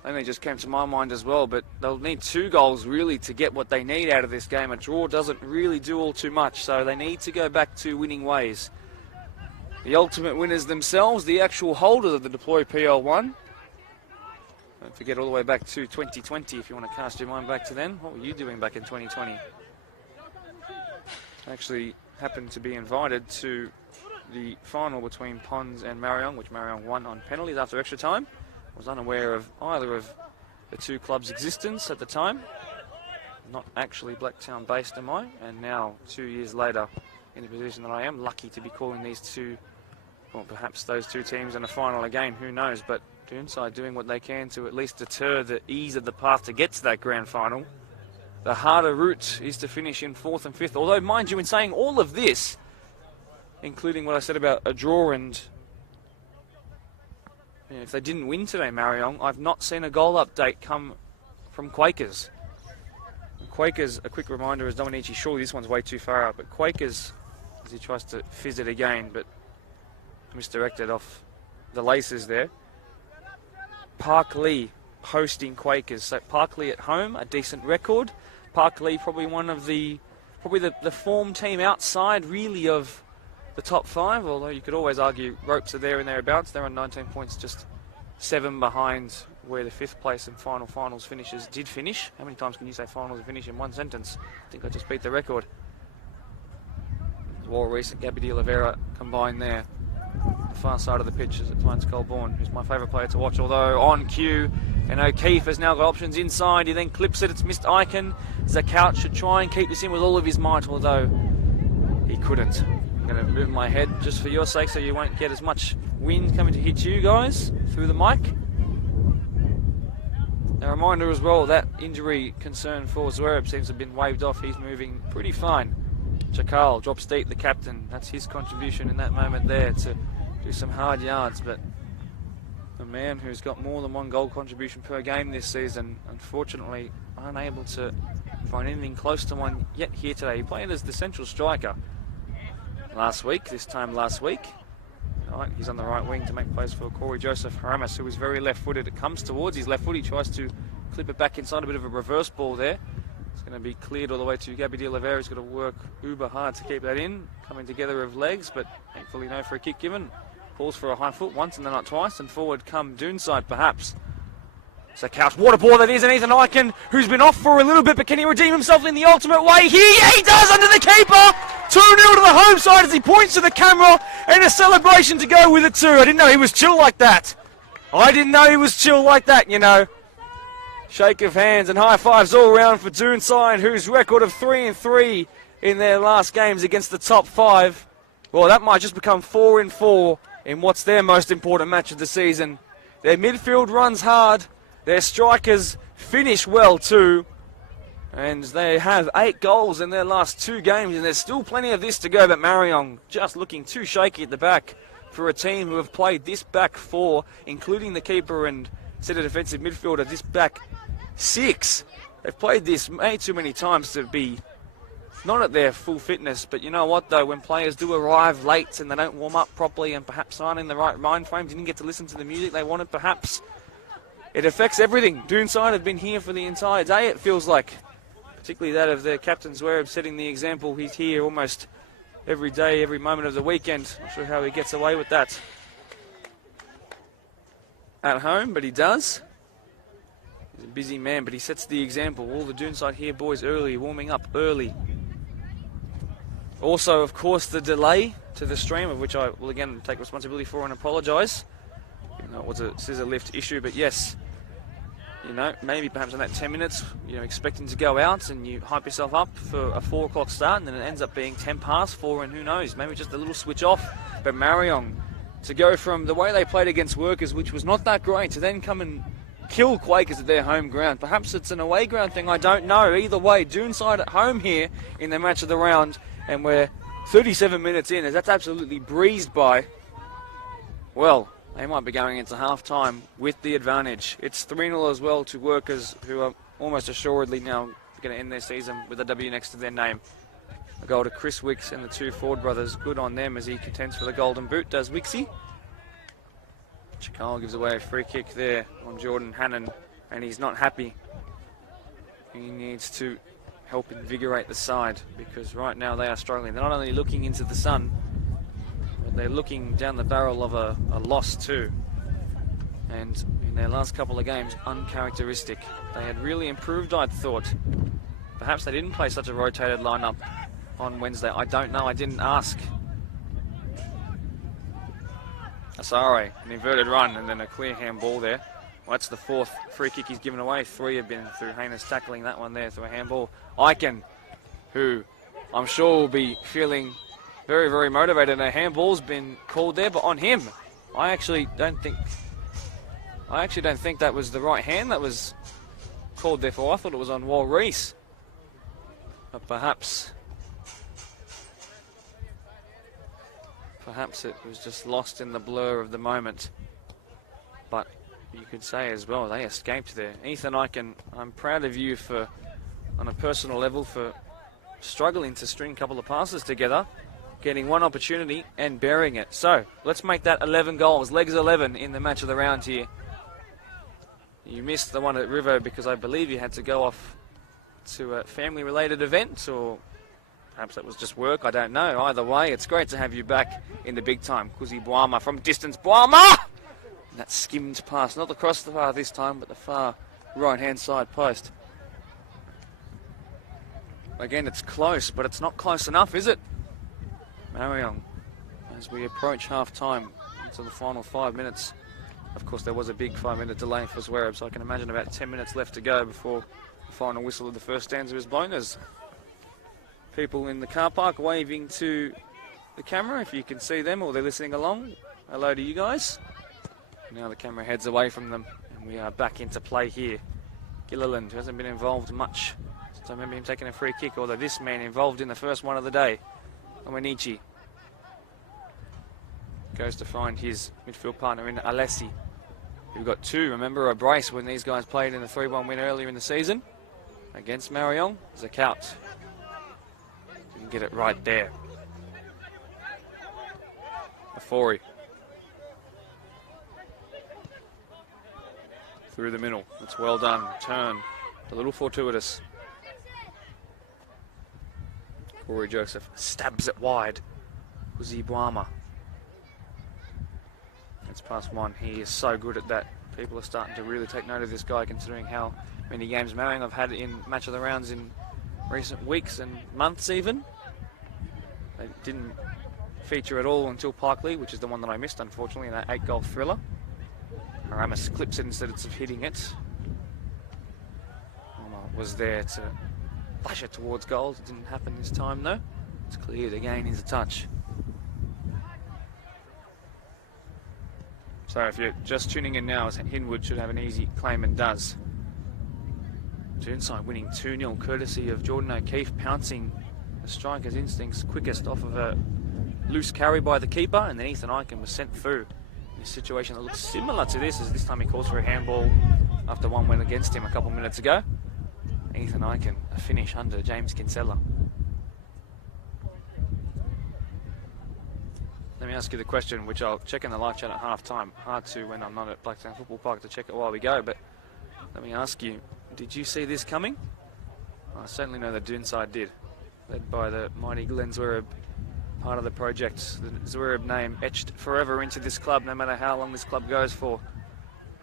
only just came to my mind as well. But they'll need 2 goals really to get what they need out of this game. A draw doesn't really do all too much, so they need to go back to winning ways. The ultimate winners themselves, the actual holders of the Deploy PL1. Don't forget all the way back to 2020 if you want to cast your mind back to then. What were you doing back in 2020? Actually happened to be invited to the final between Pons and Marayong, which Marayong won on penalties after extra time. Was unaware of either of the 2 clubs' existence at the time. Not actually Blacktown based, am I? And now, 2 years later, in the position that I am, lucky to be calling these 2, or perhaps those 2 teams in a final again, who knows. But Doonside doing what they can to at least deter the ease of the path to get to that grand final. The harder route is to finish in 4th and 5th. Although, mind you, in saying all of this, including what I said about a draw and if they didn't win today, Marayong, I've not seen a goal update come from Quakers. And Quakers, a quick reminder, as Dominici, surely this one's way too far out, but Quakers, as he tries to fizz it again, but misdirected off the laces there. Parklea hosting Quakers. So Parklea at home, a decent record. Parklea probably one of the form team outside really of the top 5, although you could always argue ropes are there and thereabouts. They're on 19 points, just 7 behind where the 5th place and finals finishers did finish. How many times can you say finals and finish in one sentence? I think I just beat the record. Wall Reese and Gabby de Oliveira combined there. The far side of the pitch is at Twines Colborne, who's my favourite player to watch, although on cue. And O'Keefe has now got options inside. He then clips it. It's missed Icon. Zakout should try and keep this in with all of his might, although he couldn't. I'm going to move my head just for your sake so you won't get as much wind coming to hit you guys through the mic. A reminder as well, that injury concern for Zwerb seems to have been waved off. He's moving pretty fine. Chakal drops deep, the captain. That's his contribution in that moment there to do some hard yards. But a man who's got more than 1 goal contribution per game this season, unfortunately unable to find anything close to one yet here today. He played as the central striker this time last week. Right, he's on the right wing to make plays for Corey Joseph Haramis, who is very left-footed. It comes towards his left foot. He tries to clip it back inside, a bit of a reverse ball there. It's going to be cleared all the way to Gabby de Oliveira. He's got to work uber hard to keep that in. Coming together of legs, but thankfully no free kick given. Calls for a high foot once and then not twice, and forward come Doonside perhaps. So Couch, what a ball that is, and Ethan Icon, who's been off for a little bit, but can he redeem himself in the ultimate way here? Yeah, he does, under the keeper! 2-0 to the home side as he points to the camera, and a celebration to go with it too. I didn't know he was chill like that. You know. Shake of hands and high fives all round for Doonside, whose record of 3-3 in their last games against the top 5. Well, that might just become 4-4 in what's their most important match of the season. Their midfield runs hard. Their strikers finish well too, and they have 8 goals in their last 2 games, and there's still plenty of this to go, but Marayong just looking too shaky at the back for a team who have played this back 4, including the keeper and centre defensive midfielder, this back 6. They've played this way too many times to be not at their full fitness, but you know what though, when players do arrive late and they don't warm up properly and perhaps aren't in the right mind frame, didn't get to listen to the music they wanted perhaps, it affects everything. Doonside have been here for the entire day, it feels like. Particularly that of their captain Zwerb setting the example. He's here almost every day, every moment of the weekend. Not sure how he gets away with that at home, but he does. He's a busy man, but he sets the example. All the Doonside here boys early, warming up early. Also, of course, the delay to the stream, of which I will again take responsibility for and apologise. Even though it was a scissor lift issue, but yes, you know, maybe perhaps in that 10 minutes, you know, expecting to go out and you hype yourself up for a 4 o'clock start and then it ends up being 10 past 4 and who knows, maybe just a little switch off. But Marayong, to go from the way they played against Workers, which was not that great, to then come and kill Quakers at their home ground. Perhaps it's an away ground thing, I don't know. Either way, Doonside at home here in the match of the round, and we're 37 minutes in as that's absolutely breezed by. Well, they might be going into half-time with the advantage. It's 3-0 as well to Workers, who are almost assuredly now going to end their season with a W next to their name. A goal to Chris Wicks and the 2 Ford brothers. Good on them as he contends for the golden boot, does Wixie. Chakal gives away a free kick there on Jordan Hannon, and he's not happy. He needs to help invigorate the side, because right now they are struggling. They're not only looking into the sun, they're looking down the barrel of a loss too. And in their last couple of games, uncharacteristic. They had really improved, I'd thought. Perhaps they didn't play such a rotated lineup on Wednesday. I don't know, I didn't ask. Asare, an inverted run and then a clear handball there. Well, that's the 4th free kick he's given away. 3 have been through heinous tackling, that one there through a handball. Aiken, who I'm sure will be feeling very, very motivated. A handball's been called there, but on him. I actually don't think that was the right hand that was called there for. I thought it was on Wal Reese. But perhaps it was just lost in the blur of the moment. But you could say as well, they escaped there. Ethan Aiken, I'm proud of you for, on a personal level, for struggling to string a couple of passes together, getting one opportunity and burying it. So let's make that 11 goals. Legs 11 in the match of the round here. You missed the one at Rivo because I believe you had to go off to a family-related event, or perhaps that was just work. I don't know. Either way, it's great to have you back in the big time. Kuzi Boama from distance. Boama! And that skimmed past, not across the bar this time, but the far right-hand side post. Again, it's close, but it's not close enough, is it? Marayong, as we approach half-time into the final 5 minutes. Of course, there was a big 5-minute delay for Zwerb, so I can imagine about 10 minutes left to go before the final whistle of the first stanza is blown. There's people in the car park waving to the camera, if you can see them, or they're listening along. Hello to you guys. Now the camera heads away from them, and we are back into play here. Gilliland, who hasn't been involved much since I remember him taking a free kick, although this man involved in the first one of the day. Omanichi goes to find his midfield partner in Alessi. We've got 2, remember, a brace when these guys played in the 3-1 win earlier in the season against Marayong. Zakout didn't get it right there. Afori through the middle. It's well done. Turn. A little fortuitous. Corey Joseph stabs it wide. Uzi Boama. It's past 1. He is so good at that. People are starting to really take note of this guy, considering how many games Marayong have had in match of the rounds in recent weeks and months even. They didn't feature at all until Parkley, which is the one that I missed, unfortunately, in that 8-goal thriller. Aramis clips it instead of hitting it. Was there to flash it towards goals. It didn't happen this time though. It's cleared again is a touch. So if you're just tuning in now, Hinwood should have an easy claim and does. Doonside winning 2-0 courtesy of Jordan O'Keefe pouncing the striker's instincts quickest off of a loose carry by the keeper, and then Ethan Aiken was sent through. He situation that looks similar to this, as this time he calls for a handball after one went against him a couple minutes ago. Ethan Eichen, a finish under James Kinsella. Let me ask you the question, which I'll check in the live chat at half time. Hard to when I'm not at Blacktown Football Park to check it while we go, but let me ask you, did you see this coming? I certainly know that Doonside did, led by the mighty Glenn Zwerb, part of the project. The Zwerb name etched forever into this club, no matter how long this club goes for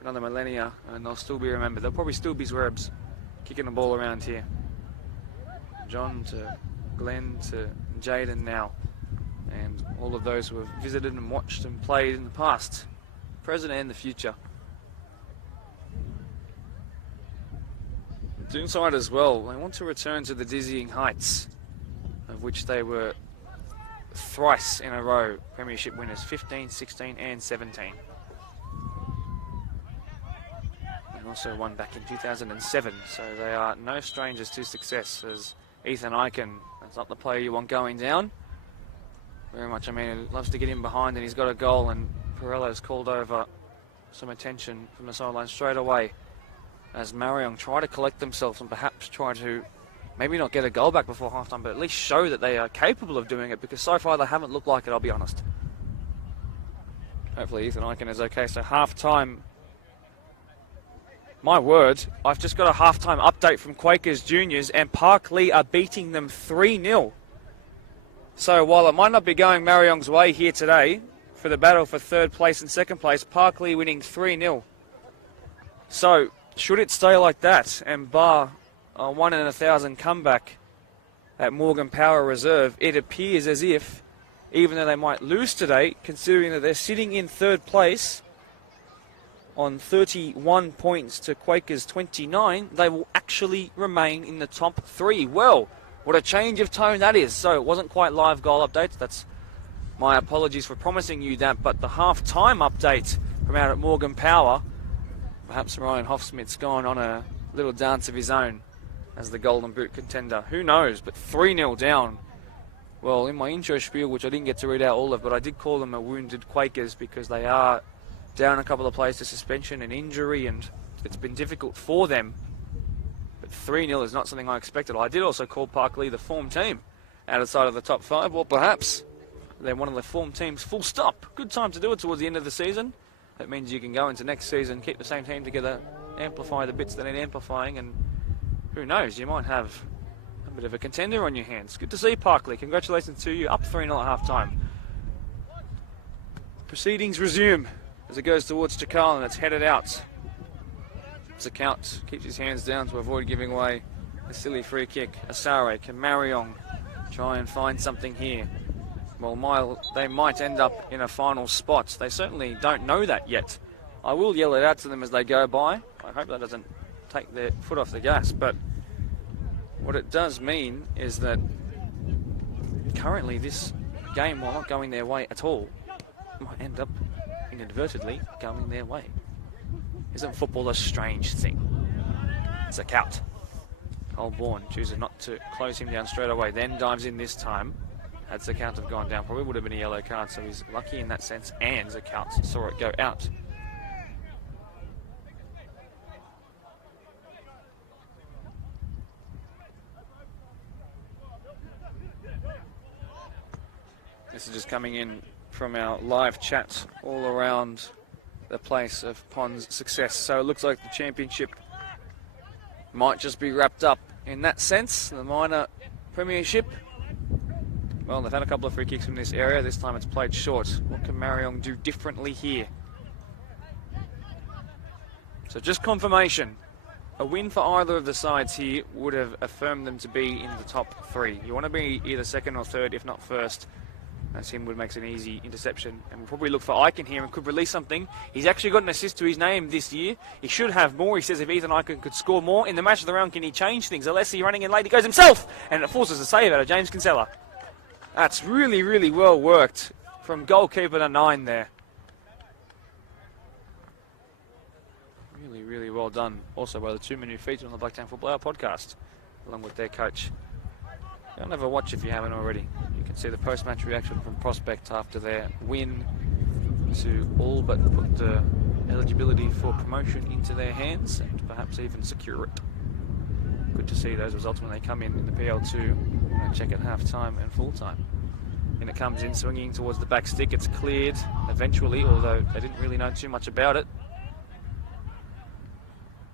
another millennia, and they'll still be remembered. There'll probably still be Zwerbs kicking the ball around here. John to Glenn to Jaden now, and all of those who have visited and watched and played in the past, present and the future. Doonside as well, they want to return to the dizzying heights of which they were thrice in a row premiership winners, 15, 16 and 17. And also won back in 2007, so they are no strangers to success, as Ethan Eichen, that's not the player you want going down. Very much, I mean, he loves to get in behind, and he's got a goal, and Perello's called over some attention from the sideline straight away, as Marayong try to collect themselves and perhaps try to maybe not get a goal back before halftime, but at least show that they are capable of doing it, because so far they haven't looked like it, I'll be honest. Hopefully Ethan Eichen is okay. So halftime, my word, I've just got a halftime update from Quakers Juniors, and Parklea are beating them 3-0. So while it might not be going Marayong's way here today for the battle for third place and second place, Parklea winning 3-0. So should it stay like that, and bar a 1 in 1,000 comeback at Morgan Power Reserve, it appears as if, even though they might lose today, considering that they're sitting in third place on 31 points to Quakers 29, they will actually remain in the top 3. Well, what a change of tone that is. So it wasn't quite live goal updates. That's my apologies for promising you that, but the half-time update from out at Morgan Power, perhaps Ryan Hoffsmith's gone on a little dance of his own as the Golden Boot contender. Who knows? But 3-0 down. Well, in my intro spiel, which I didn't get to read out all of, but I did call them a wounded Quakers, because they are down a couple of players to suspension and injury, and it's been difficult for them. But 3-0 is not something I expected. I did also call Parklea the form team outside of the top 5. Well, perhaps they're one of the form teams full stop. Good time to do it towards the end of the season. That means you can go into next season, keep the same team together, amplify the bits that need amplifying, and who knows, you might have a bit of a contender on your hands. Good to see Parklea. Congratulations to you. Up 3-0 at half-time. Proceedings resume as it goes towards Chakal, and it's headed out. Zakount keeps his hands down to avoid giving away a silly free kick. Asare, can Marayong try and find something here? Well, they might end up in a final spot. They certainly don't know that yet. I will yell it out to them as they go by. I hope that doesn't take their foot off the gas, but what it does mean is that currently this game, while not going their way at all, might end up inadvertently going their way. Isn't football a strange thing? It's a count. Colborne chooses not to close him down straight away, then dives in this time. Had Zakount have gone down, probably would have been a yellow card, so he's lucky in that sense, and Zakount saw it go out. This is just coming in from our live chat all around the place of Pond's success. So it looks like the championship might just be wrapped up in that sense. The minor premiership, well, they've had a couple of free kicks from this area. This time it's played short. What can Marayong do differently here? So just confirmation. A win for either of the sides here would have affirmed them to be in the top 3. You want to be either second or third, if not first. As Himwood makes an easy interception, and we'll probably look for Eichen here and could release something. He's actually got an assist to his name this year. He should have more. He says if Ethan Eichen could score more in the match of the round, can he change things? Alessi running in late, he goes himself, and it forces a save out of James Kinsella. That's really, really well worked from goalkeeper to 9 there. Really, really well done. Also by the 2 men who featured on the Blacktown Football Hour podcast, along with their coach. Go and have a watch if you haven't already. You can see the post-match reaction from Prospect after their win to all but put the eligibility for promotion into their hands and perhaps even secure it. Good to see those results when they come in the PL2 and check at half-time and full-time. And it comes in swinging towards the back stick. It's cleared eventually, although they didn't really know too much about it.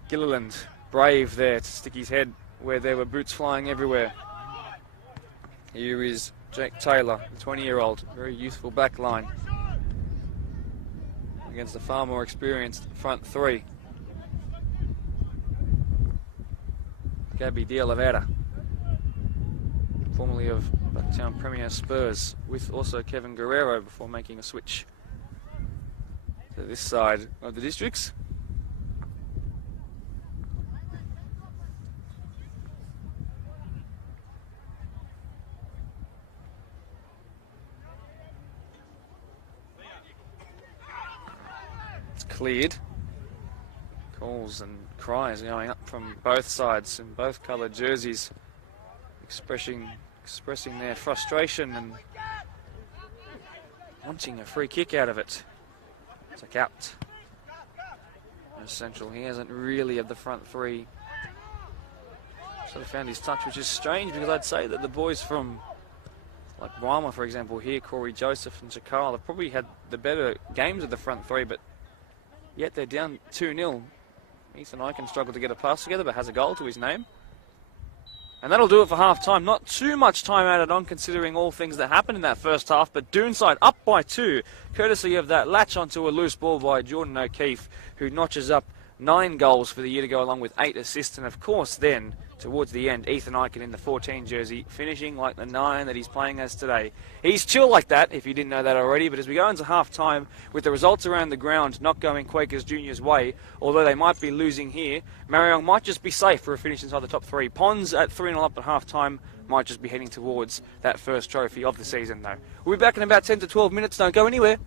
Gilliland, brave there to stick his head where there were boots flying everywhere. Here is Jake Taylor, the 20-year-old, very youthful back line against the far more experienced front three. Gabby De Oliveira, formerly of Bucktown Premier Spurs, with also Kevin Guerrero before making a switch to this side of the districts. It's cleared. Calls and cries going up from both sides in both coloured jerseys, expressing their frustration and wanting a free kick out of it. It's a out. Central, he hasn't really of the front three sort of found his touch, which is strange because I'd say that the boys from like Brahma, for example, here, Corey Joseph and Chakal, have probably had the better games of the front three, but yet they're down 2-0. Ethan Eichen struggled to get a pass together, but has a goal to his name. And that'll do it for half-time. Not too much time added on considering all things that happened in that first half, but Doonside up by 2, courtesy of that latch onto a loose ball by Jordan O'Keefe, who notches up 9 goals for the year to go along with 8 assists. And of course then, towards the end, Ethan Eichen in the 14 jersey, finishing like the 9 that he's playing as today. He's chill like that, if you didn't know that already, but as we go into half-time, with the results around the ground not going Quakers Junior's way, although they might be losing here, Marayong might just be safe for a finish inside the top 3. Ponds at 3-0 up at half-time might just be heading towards that first trophy of the season, though. We'll be back in about 10 to 12 minutes. Don't go anywhere.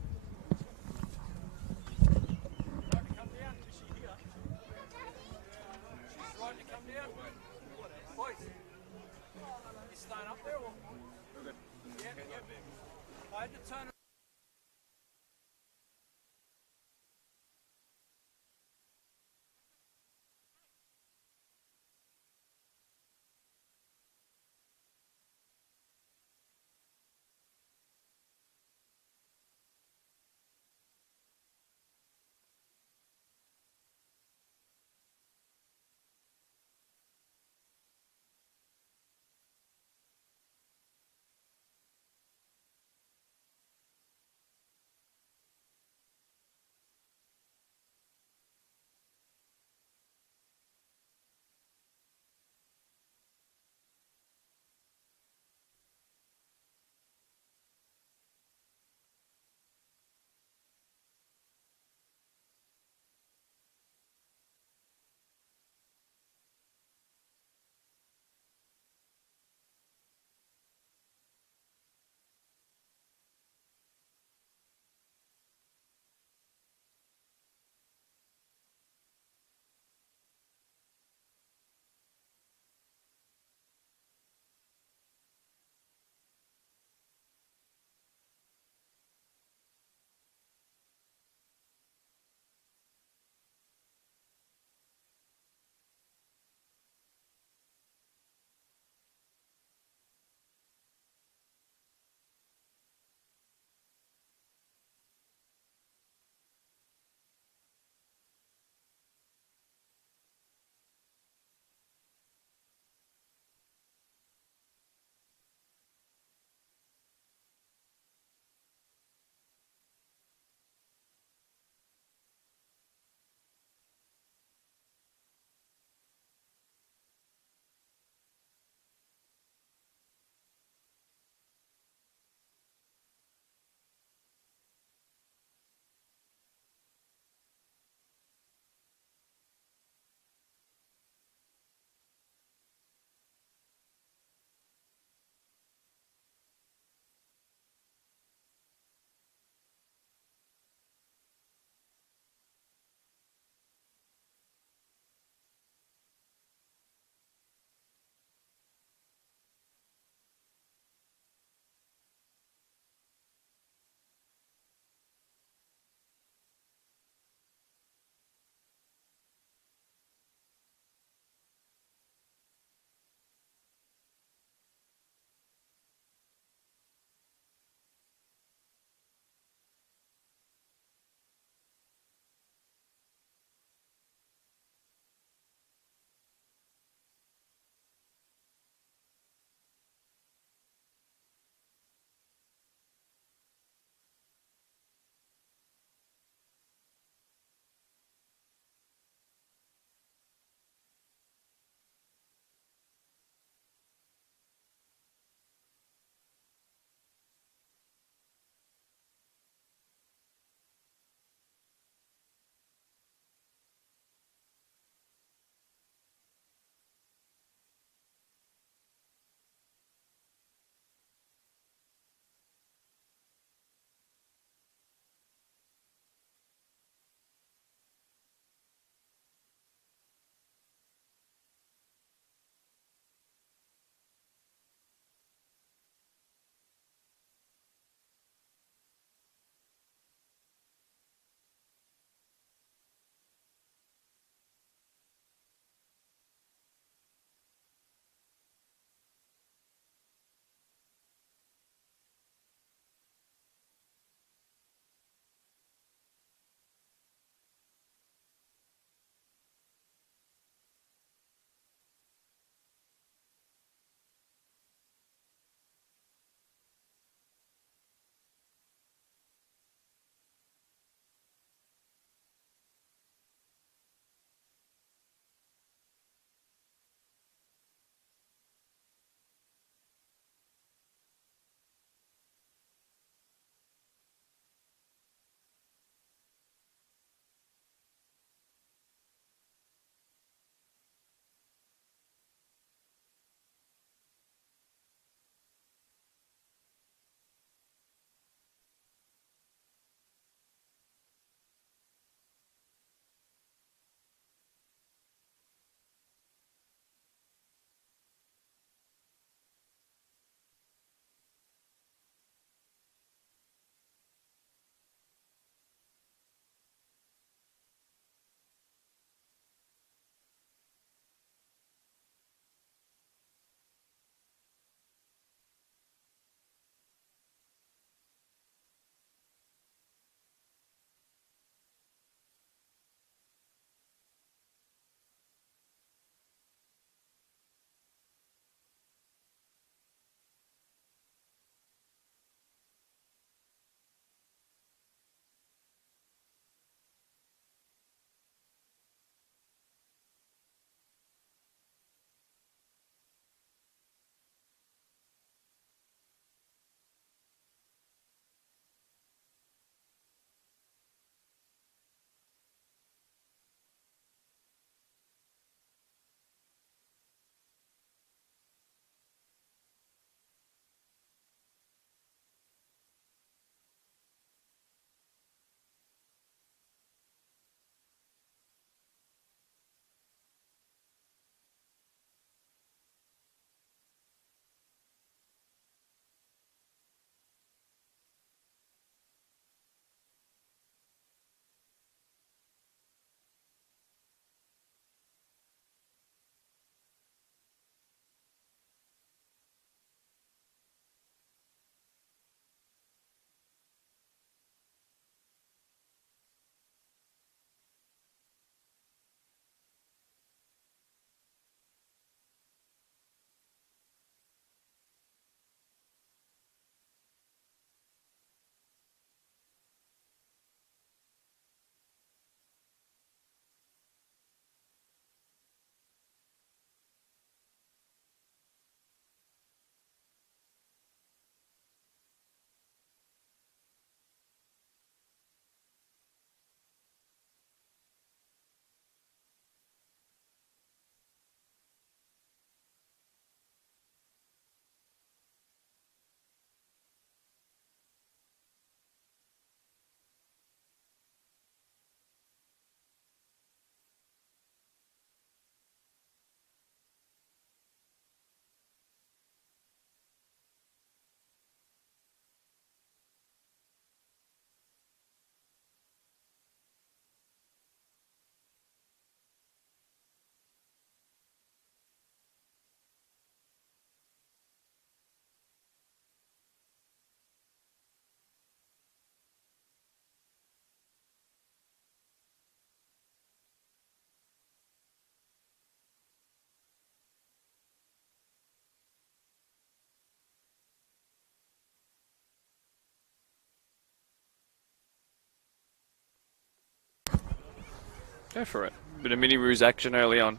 Go for it. Bit of mini ruse action early on.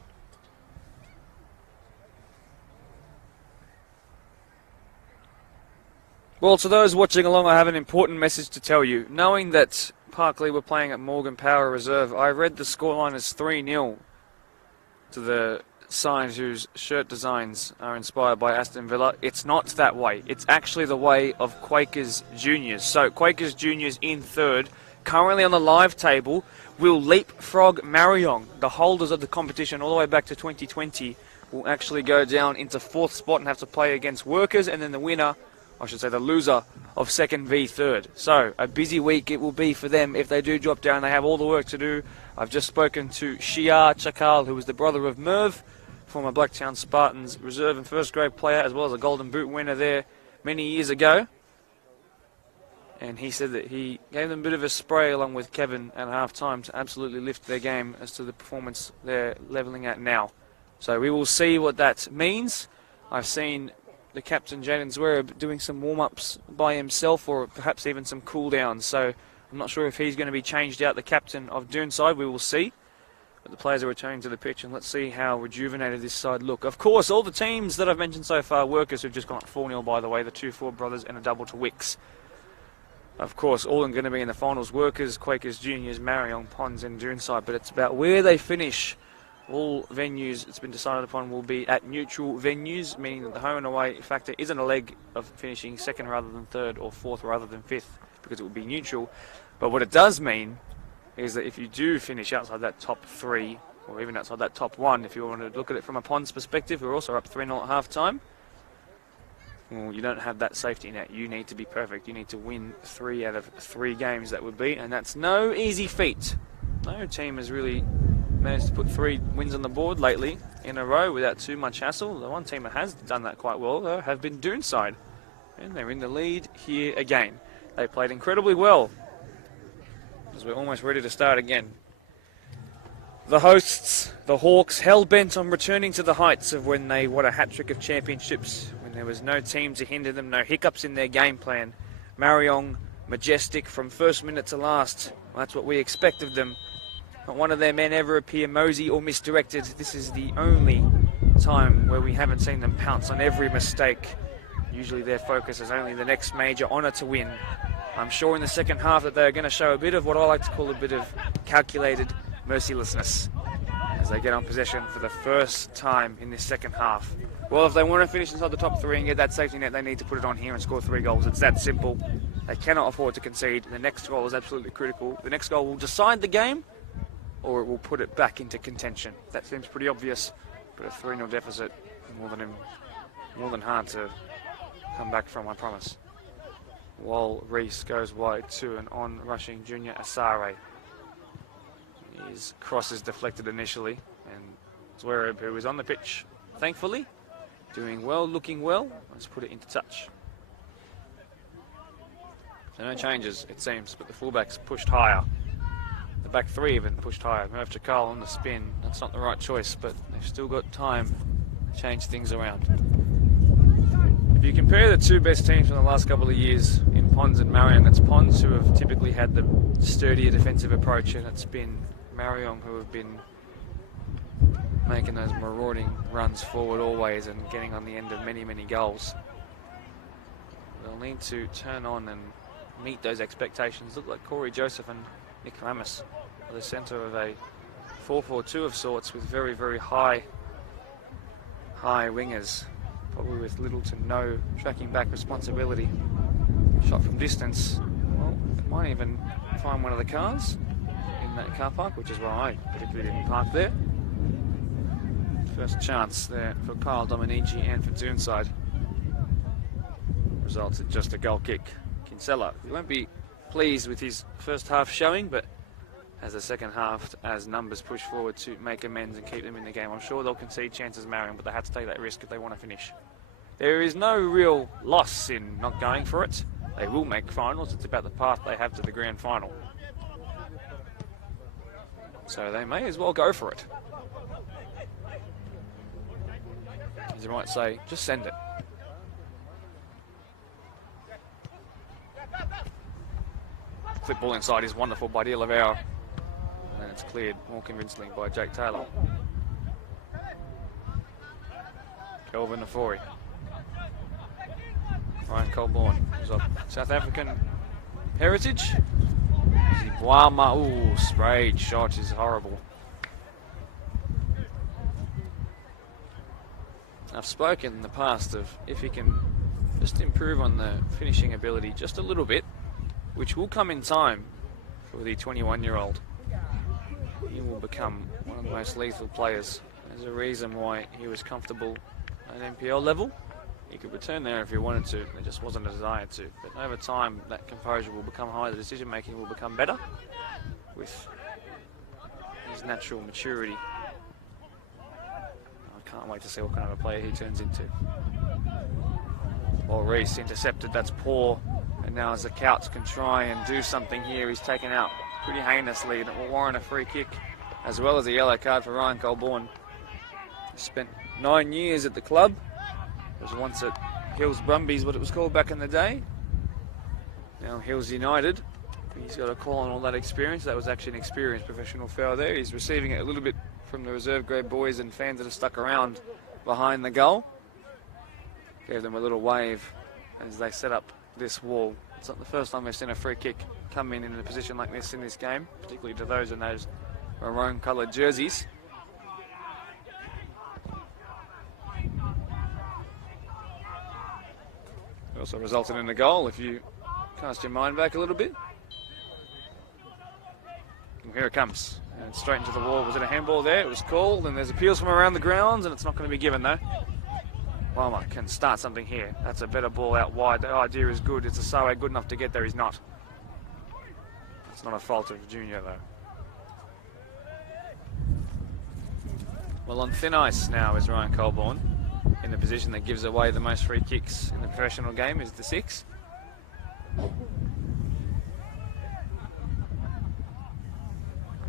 Well, to those watching along, I have an important message to tell you. Knowing that Parkley were playing at Morgan Power Reserve, I read the scoreline as 3-0 to the side whose shirt designs are inspired by Aston Villa. It's not that way. It's actually the way of Quakers Juniors. So Quakers Juniors in third, currently on the live table, will leapfrog Marayong, the holders of the competition all the way back to 2020, will actually go down into fourth spot and have to play against Workers, and then the winner, I should say the loser, of second v third. So a busy week it will be for them if they do drop down. They have all the work to do. I've just spoken to Shia Chakal, who was the brother of Merv, former Blacktown Spartans reserve and first grade player, as well as a Golden Boot winner there many years ago. And he said that he gave them a bit of a spray along with Kevin at half-time to absolutely lift their game as to the performance they're levelling at now. So we will see what that means. I've seen the captain, Jaden Zwerb, doing some warm-ups by himself, or perhaps even some cool-downs. So I'm not sure if he's going to be changed out, the captain of Doonside. We will see. But the players are returning to the pitch, and let's see how rejuvenated this side look. Of course, all the teams that I've mentioned so far, Workers who've just gone up 4-0, by the way, the 2 Ford brothers and a double to Wicks. Of course, all going to be in the finals. Workers, Quakers Juniors, Marayong, Ponds and Doonside. But it's about where they finish. All venues, it's been decided upon, will be at neutral venues, meaning that the home and away factor isn't a leg of finishing second rather than third or fourth rather than fifth, because it will be neutral. But what it does mean is that if you do finish outside that top 3, or even outside that top 1, if you want to look at it from a Ponds perspective, we're also up 3-0 at half-time. Well, you don't have that safety net. You need to be perfect. You need to win 3 out of 3 games, that would be, and that's no easy feat. No team has really managed to put 3 wins on the board lately in a row without too much hassle. The one team that has done that quite well, though, have been Doonside, and they're in the lead here again. They played incredibly well, as we're almost ready to start again. The hosts, the Hawks, hell-bent on returning to the heights of when they won a hat-trick of championships, when there was no team to hinder them, no hiccups in their game plan. Marayong, majestic from first minute to last. Well, that's what we expect of them. Not one of their men ever appear mosey or misdirected. This is the only time where we haven't seen them pounce on every mistake. Usually their focus is only the next major honour to win. I'm sure in the second half that they're going to show a bit of what I like to call a bit of calculated mercilessness as they get on possession for the first time in this second half. Well, if they want to finish inside the top 3 and get that safety net, they need to put it on here and score 3 goals. It's that simple. They cannot afford to concede. The next goal is absolutely critical. The next goal will decide the game, or it will put it back into contention. That seems pretty obvious, but a 3-0 deficit, more than hard to come back from, I promise. While Reese goes wide to an on-rushing Junior Asare. His cross is deflected initially, and Zwerb, who is on the pitch, thankfully, doing well, looking well, let's put it into touch. So no changes, it seems, but the fullbacks pushed higher. The back 3 even pushed higher. Merv Chakal on the spin. That's not the right choice, but they've still got time to change things around. If you compare the 2 best teams from the last couple of years in Ponds and Marayong, it's Ponds who have typically had the sturdier defensive approach, and it's been Marayong who have been making those marauding runs forward always and getting on the end of many, many goals. They'll need to turn on and meet those expectations. Look like Corey Joseph and Nick Ramis are the centre of a 4-4-2 of sorts, with very, very high wingers, probably with little to no tracking back responsibility. Shot from distance, well, it might even find one of the cars in that car park, which is why I particularly didn't park there. First chance there for Kyle Dominici and for Doonside. Results in just a goal kick. Kinsella, he won't be pleased with his first half showing, but as the second half, as numbers push forward to make amends and keep them in the game, I'm sure they'll concede chances Marayong, but they have to take that risk if they want to finish. There is no real loss in not going for it. They will make finals. It's about the path they have to the grand final. So they may as well go for it. As you might say, just send it. Flip ball inside is wonderful by Di Lavera. And it's cleared more convincingly by Jake Taylor. Kelvin Nafori. Ryan Colborne, who's of South African heritage. Zibuama, ooh, sprayed shot is horrible. I've spoken in the past of if he can just improve on the finishing ability just a little bit, which will come in time for the 21-year-old. He will become one of the most lethal players. There's a reason why he was comfortable at NPL level. He could return there if he wanted to. There just wasn't a desire to. But over time, that composure will become higher. The decision-making will become better with his natural maturity. I can't wait to see what kind of a player he turns into. Well, Reese intercepted. That's poor. And now as the Couts can try and do something here, he's taken out pretty heinously, and it will warrant a free kick as well as a yellow card for Ryan Colborne. He spent 9 years at the club. It was once at Hills Brumbies, what it was called back in the day. Now Hills United. He's got a call on all that experience. That was actually an experienced professional foul there. He's receiving it a little bit from the reserve grade boys and fans that have stuck around behind the goal. Gave them a little wave as they set up this wall. It's not the first time we've seen a free kick come in a position like this in this game, particularly to those in those maroon coloured jerseys. It also resulted in a goal if you cast your mind back a little bit. And here it comes. And straight into the wall. Was it a handball there? It was called, and there's appeals from around the grounds, and it's not going to be given though. Palmer can start something here. That's a better ball out wide. The idea is good. It's a Sawe good enough to get there. He's not. It's not a fault of Junior though. Well, on thin ice now is Ryan Colborne. In the position that gives away the most free kicks in the professional game is the 6.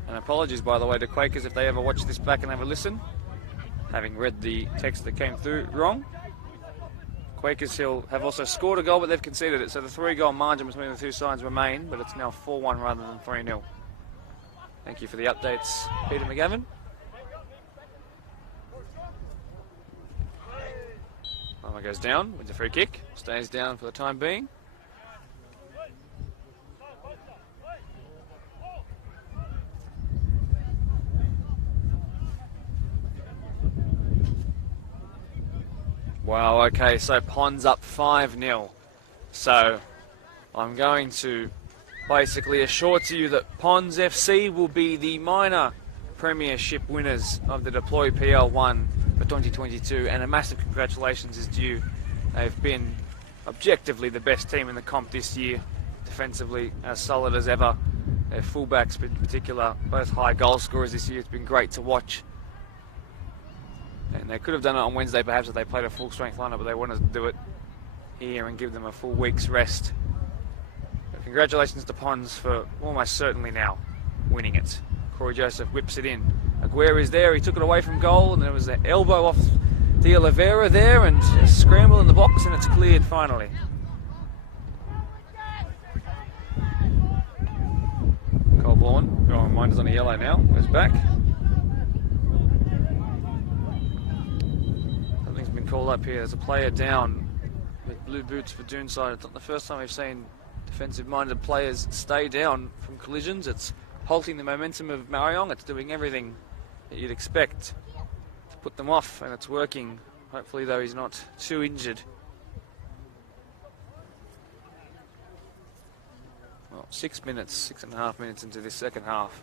And apologies, by the way, to Quakers if they ever watch this back and have a listen, having read the text that came through wrong. Quakers Hill have also scored a goal, but they've conceded it, so the 3-goal margin between the two sides remain, but it's now 4-1 rather than 3-0. Thank you for the updates, Peter McGavin. Palmer goes down with the free kick, stays down for the time being. Wow, okay, so Pond's up 5-0. So I'm going to basically assure to you that Ponds FC will be the minor premiership winners of the Deploy PL1 for 2022, and a massive congratulations is due. They've been objectively the best team in the comp this year, defensively as solid as ever. Their fullbacks in particular, both high goal scorers this year. It's been great to watch. And they could have done it on Wednesday perhaps if they played a full strength lineup, but they wanted to do it here and give them a full week's rest. But congratulations to Pons for almost certainly now winning it. Corey Joseph whips it in. Aguirre is there, he took it away from goal, and there was an elbow off De Oliveira there, and a scramble in the box, and it's cleared finally. Colborne, oh, Minder's on a yellow now, goes back. Something's been called up here. There's a player down with blue boots for Doonside. It's not the first time we've seen defensive-minded players stay down from collisions. It's halting the momentum of Marayong. It's doing everything that you'd expect to put them off, and it's working. Hopefully, though, he's not too injured. Well, 6.5 minutes into this second half,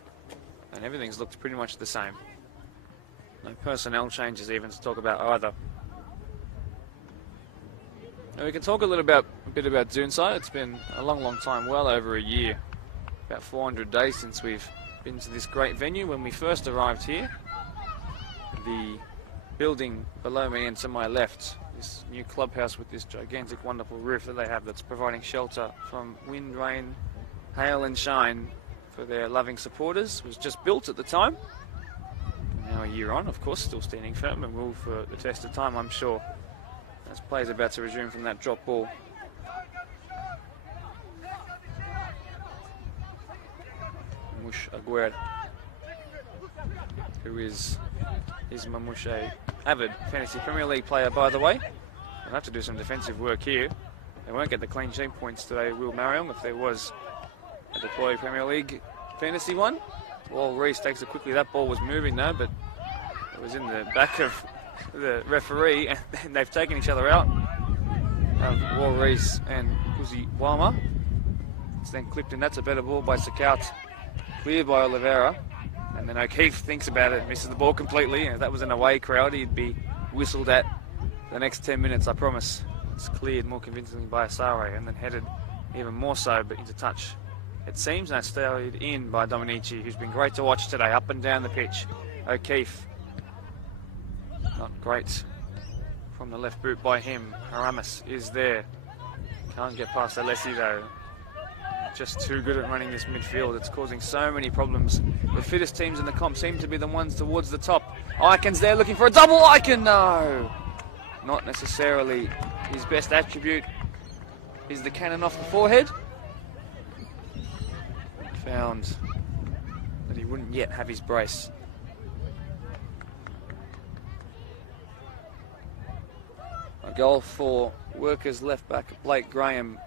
and everything's looked pretty much the same. No personnel changes even to talk about either. Now we can talk a bit about Doonside. It's been a long time, well over a year, about 400 days since we've been to this great venue. When we first arrived here, the building below me and to my left, this new clubhouse with this gigantic, wonderful roof that they have that's providing shelter from wind, rain, hail and shine for their loving supporters, was just built at the time. Now a year on, of course, still standing firm and will for the test of time, I'm sure. As players about to resume from that drop ball. Mush Aguirre who is his Mamushe, avid Fantasy Premier League player, by the way. They'll have to do some defensive work here. They won't get the clean sheet points today, will Marayong, if there was a deployed Premier League fantasy one. Well, Reese takes it quickly. That ball was moving though, but it was in the back of the referee, and they've taken each other out. Wall Reese and Kuzi Wama. It's then clipped in. That's a better ball by Sakaut. Cleared by Oliveira. And then O'Keefe thinks about it, misses the ball completely. If that was an away crowd, he'd be whistled at the next 10 minutes, I promise. It's cleared more convincingly by Asare and then headed even more so, but into touch. It seems, and stayed in by Dominici, who's been great to watch today, up and down the pitch. O'Keefe, not great from the left boot by him. Aramis is there. Can't get past Alessi though. Just too good at running this midfield. It's causing so many problems. The fittest teams in the comp seem to be the ones towards the top. Icon's there looking for a double. Icon, no! Not necessarily his best attribute is the cannon off the forehead. Found that he wouldn't yet have his brace. A goal for Workers left back Blake Graham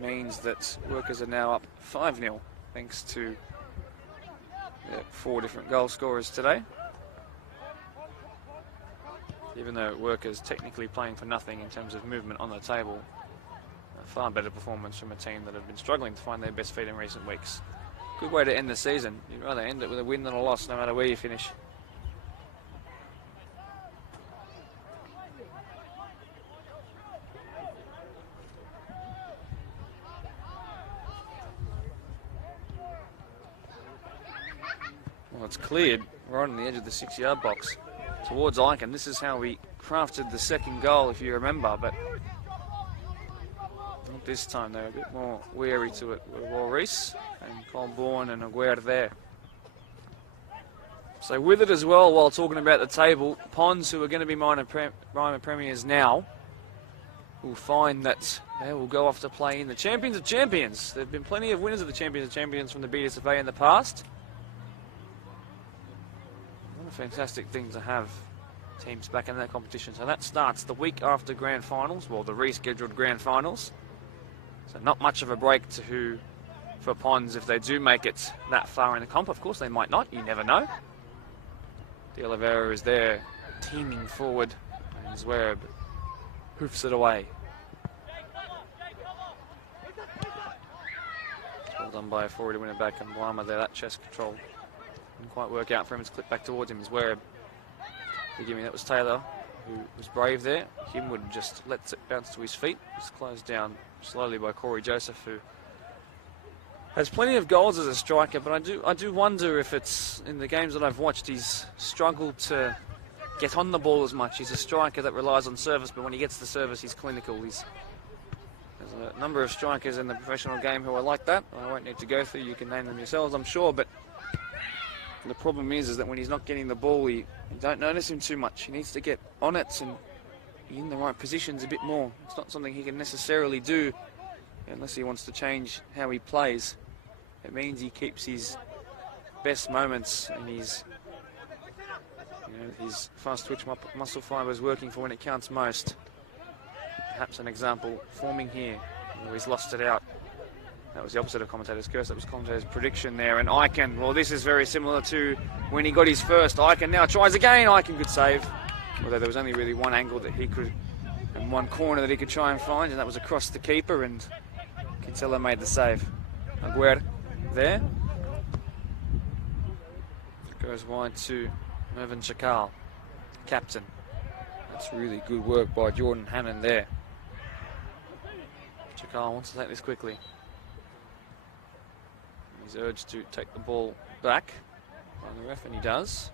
means that Workers are now up 5-0 thanks to the 4 different goal scorers today. Even though Workers technically playing for nothing in terms of movement on the table, a far better performance from a team that have been struggling to find their best feet in recent weeks. Good way to end the season. You'd rather end it with a win than a loss, no matter where you finish. Well, it's cleared right on the edge of the 6-yard box towards Icon. This is how we crafted the second goal, if you remember, but not this time. They're a bit more wary to it with Reese and Colborne and Aguirre there. So with it as well, while talking about the table, Ponds, who are going to be minor premiers now, will find that they will go off to play in the Champions of Champions. There have been plenty of winners of the Champions of Champions from the BDSFA in the past. What a fantastic thing to have teams back in that competition. So that starts the week after Grand Finals, well, the rescheduled Grand Finals. So not much of a break for Ponds if they do make it that far in the comp. Of course, they might not. You never know. De Oliveira is there, teaming forward, and Zwerb hoofs it away. Well done by a forward to win it back, and Blama there, that chest control didn't quite work out for him. It's clipped back towards him. Zwerb, forgive me, that was Taylor, who was brave there. Himwood just lets it bounce to his feet. It's closed down slowly by Corey Joseph, who has plenty of goals as a striker, but I do wonder if it's, in the games that I've watched, he's struggled to get on the ball as much. He's a striker that relies on service, but when he gets the service, he's clinical. There's a number of strikers in the professional game who are like that. I won't need to go through, you can name them yourselves, I'm sure, but the problem is that when he's not getting the ball, you don't notice him too much. He needs to get on it and be in the right positions a bit more. It's not something he can necessarily do unless he wants to change how he plays. It means he keeps his best moments and his fast twitch muscle fibers working for when it counts most. Perhaps an example forming here where he's lost it out. That was the opposite of commentator's curse. That was commentator's prediction there. And Icon, well, this is very similar to when he got his first. Icon now tries again. Icon could save, although there was only really one angle that he could, and one corner that he could try and find, and that was across the keeper, and Kinsella made the save. Aguirre there. It goes wide to Mervyn Chakal, captain. That's really good work by Jordan Hannon there. Chakal wants to take this quickly. He's urged to take the ball back by the ref, and he does.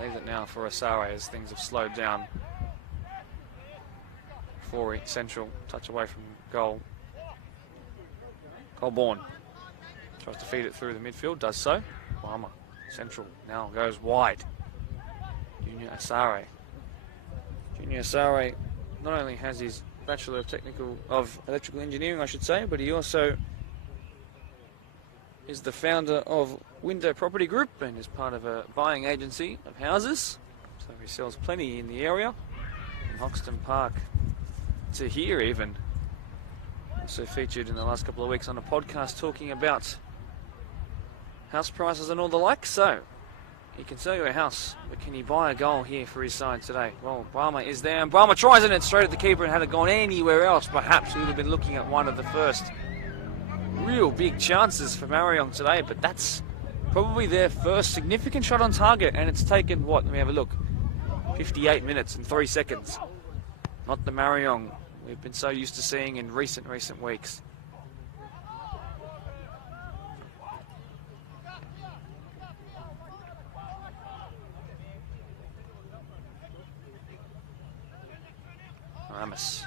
Leaves it now for Asare as things have slowed down. Forey, central, touch away from goal. Colborne tries to feed it through the midfield, does so. Palmer, central, now goes wide. Junior Asare. Junior Asare not only has his Bachelor of Electrical Engineering, I should say, but he also is the founder of Window Property Group and is part of a buying agency of houses. So he sells plenty in the area, from Hoxton Park to here even. Also featured in the last couple of weeks on a podcast talking about house prices and all the like. So he can sell you a house, but can he buy a goal here for his side today? Well, Brahma is there, and Brahma tries it straight at the keeper, and had it gone anywhere else, perhaps we would have been looking at one of the first real big chances for Marayong today, but that's probably their first significant shot on target, and it's taken, what, let me have a look, 58 minutes and 3 seconds. Not the Marayong we've been so used to seeing in recent weeks. Ramos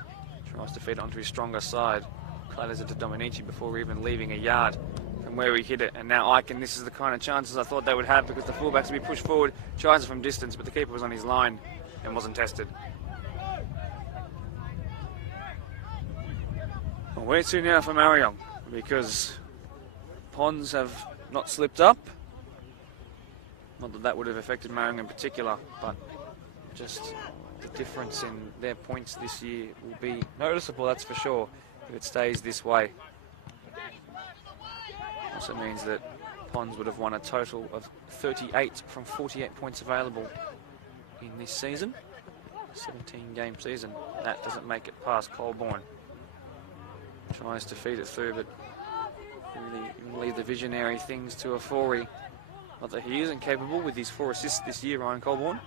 tries to feed it onto his stronger side. Clatters it to Dominici before even leaving a yard from where he hit it. And now Icon, this is the kind of chances I thought they would have, because the fullbacks would be pushed forward, tries it from distance, but the keeper was on his line and wasn't tested. Well, where to now for Marayong? Because Ponds have not slipped up. Not that that would have affected Marayong in particular, but just the difference in their points this year will be noticeable, that's for sure, if it stays this way. Also means that Ponds would have won a total of 38 from 48 points available in this season. 17-game season. That doesn't make it past Colborne. Tries to feed it through, but really leave the visionary things to a Forey. Not that he isn't capable with his 4 assists this year, Ryan Colborne.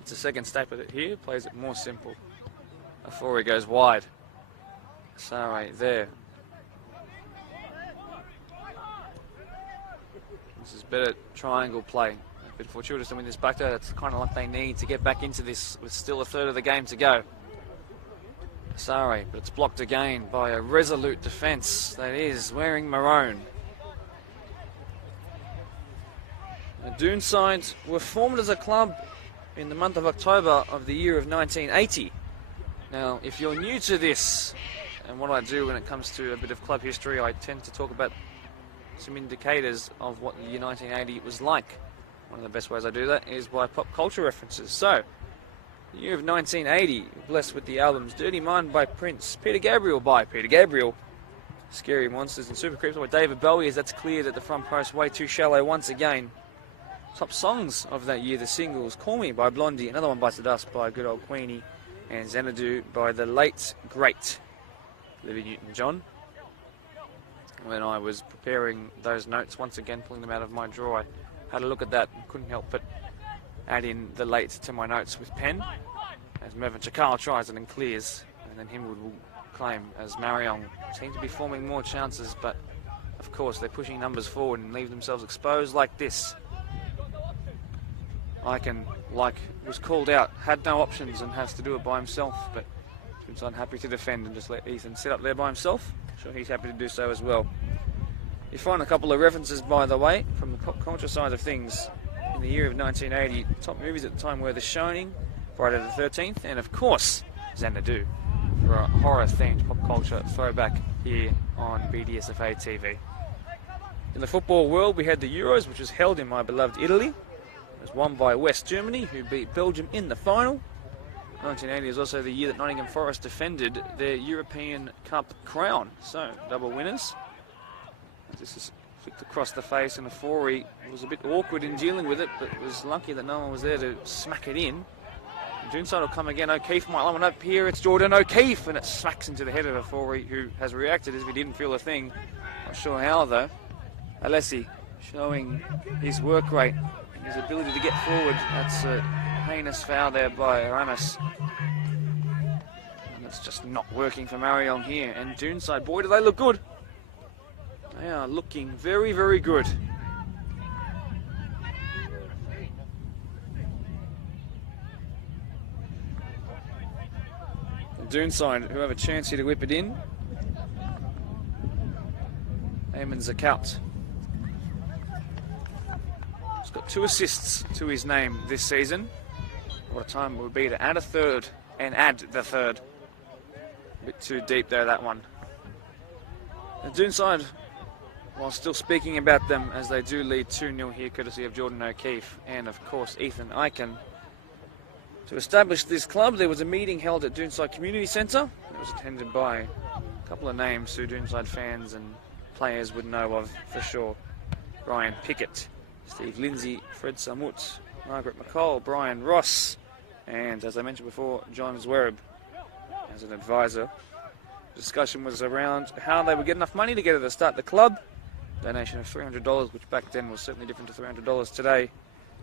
It's a second step at it here, plays it more simple. A Forey goes wide. Sare there. This is better triangle play. A bit fortuitous to win this back there. That's kind of what they need to get back into this with still a third of the game to go. Sare, but it's blocked again by a resolute defence that is wearing maroon. The Doonside were formed as a club in the month of October of the year of 1980. Now, if you're new to this, and what I do when it comes to a bit of club history, I tend to talk about some indicators of what the year 1980 was like. One of the best ways I do that is by pop culture references. So, the year of 1980, blessed with the albums Dirty Mind by Prince, Peter Gabriel by Peter Gabriel, Scary Monsters and Super Creeps by David Bowie, as that's cleared at the front post, Way Too Shallow once again. Top songs of that year, the singles, Call Me by Blondie, Another One Bites the Dust by good old Queenie, and Xanadu by the late, great Olivia Newton-John. When I was preparing those notes, once again pulling them out of my drawer, I had a look at that and couldn't help but add in the late to my notes with pen, as Mervyn Chakal tries it and clears, and then Himwood will claim as Marayong seem to be forming more chances, but of course they're pushing numbers forward and leave themselves exposed like this. Icon, like, was called out, had no options and has to do it by himself, but Doonside happy to defend and just let Ethan sit up there by himself. I'm sure he's happy to do so as well. You find a couple of references, by the way, from the pop culture side of things. In the year of 1980, top movies at the time were The Shining, Friday the 13th, and of course, Xanadu, for a horror-themed pop culture throwback here on BDSFA TV. In the football world, we had the Euros, which was held in my beloved Italy. It was won by West Germany, who beat Belgium in the final. 1980 is also the year that Nottingham Forest defended their European Cup crown. So, double winners. This is flicked across the face, and the Forey was a bit awkward in dealing with it, but was lucky that no one was there to smack it in. And Doonside will come again. O'Keefe might line one up here. It's Jordan O'Keefe, and it smacks into the head of a Forey, who has reacted as if he didn't feel a thing. Not sure how, though. Alessi showing his work rate and his ability to get forward. That's a heinous foul there by Ramos. And it's just not working for Marayong here. And Doonside, boy, do they look good. They are looking very, very good. And Doonside, who have a chance here to whip it in. Eamon Zakout. He's got 2 assists to his name this season. What a time it would be to add a third and add the third. A bit too deep there, that one. The Doonside while still speaking about them, as they do lead 2-0 here, courtesy of Jordan O'Keefe and, of course, Ethan Eichen. To establish this club, there was a meeting held at Doonside Community Centre. It was attended by a couple of names who Doonside fans and players would know of for sure. Brian Pickett, Steve Lindsay, Fred Samut, Margaret McCall, Brian Ross, and, as I mentioned before, John Zwerb as an advisor. The discussion was around how they would get enough money together to start the club. Donation of $300, which back then was certainly different to $300 today,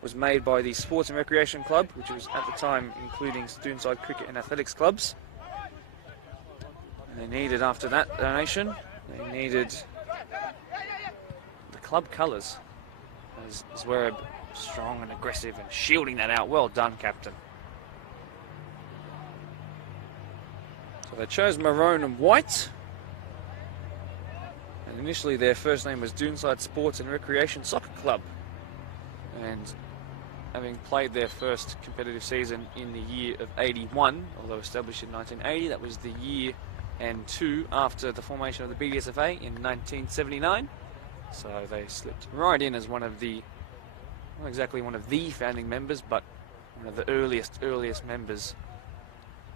was made by the Sports and Recreation Club, which was at the time including Doonside Cricket and Athletics clubs. And they needed, after that donation, they needed the club colours. As Zwerb, strong and aggressive and shielding that out. Well done, Captain. So they chose maroon and white. And initially their first name was Doonside Sports and Recreation Soccer Club. And having played their first competitive season in the year of 81, although established in 1980, that was the year and two after the formation of the BDSFA in 1979. So they slipped right in as one of the, not exactly one of the founding members, but one of the earliest members.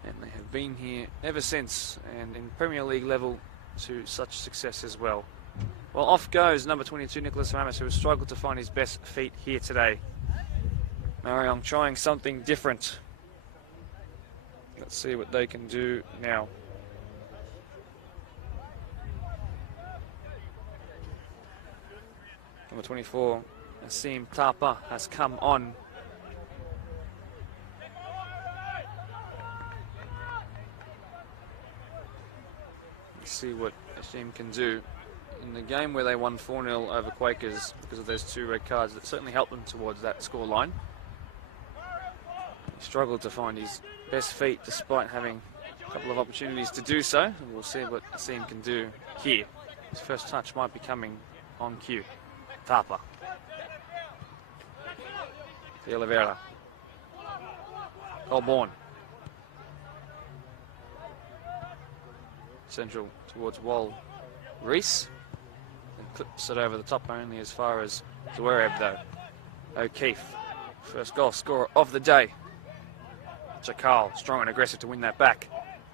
And they have been here ever since, and in Premier League level to such success as well. Well, off goes number 22, Nicholas Ramis, who has struggled to find his best feet here today. Marayong trying something different. Let's see what they can do now. Number 24, Asim Tapa, has come on. Let's see what Asim can do. In the game where they won 4-0 over Quakers because of those 2 red cards, that certainly helped them towards that scoreline. He struggled to find his best feet despite having a couple of opportunities to do so. And we'll see what Asim can do here. His first touch might be coming on cue. Tapa. De Oliveira. Colborne. Central towards Wall Reese. And clips it over the top only as far as Zwerb though. O'Keefe. First goal scorer of the day. Chakal, strong and aggressive to win that back.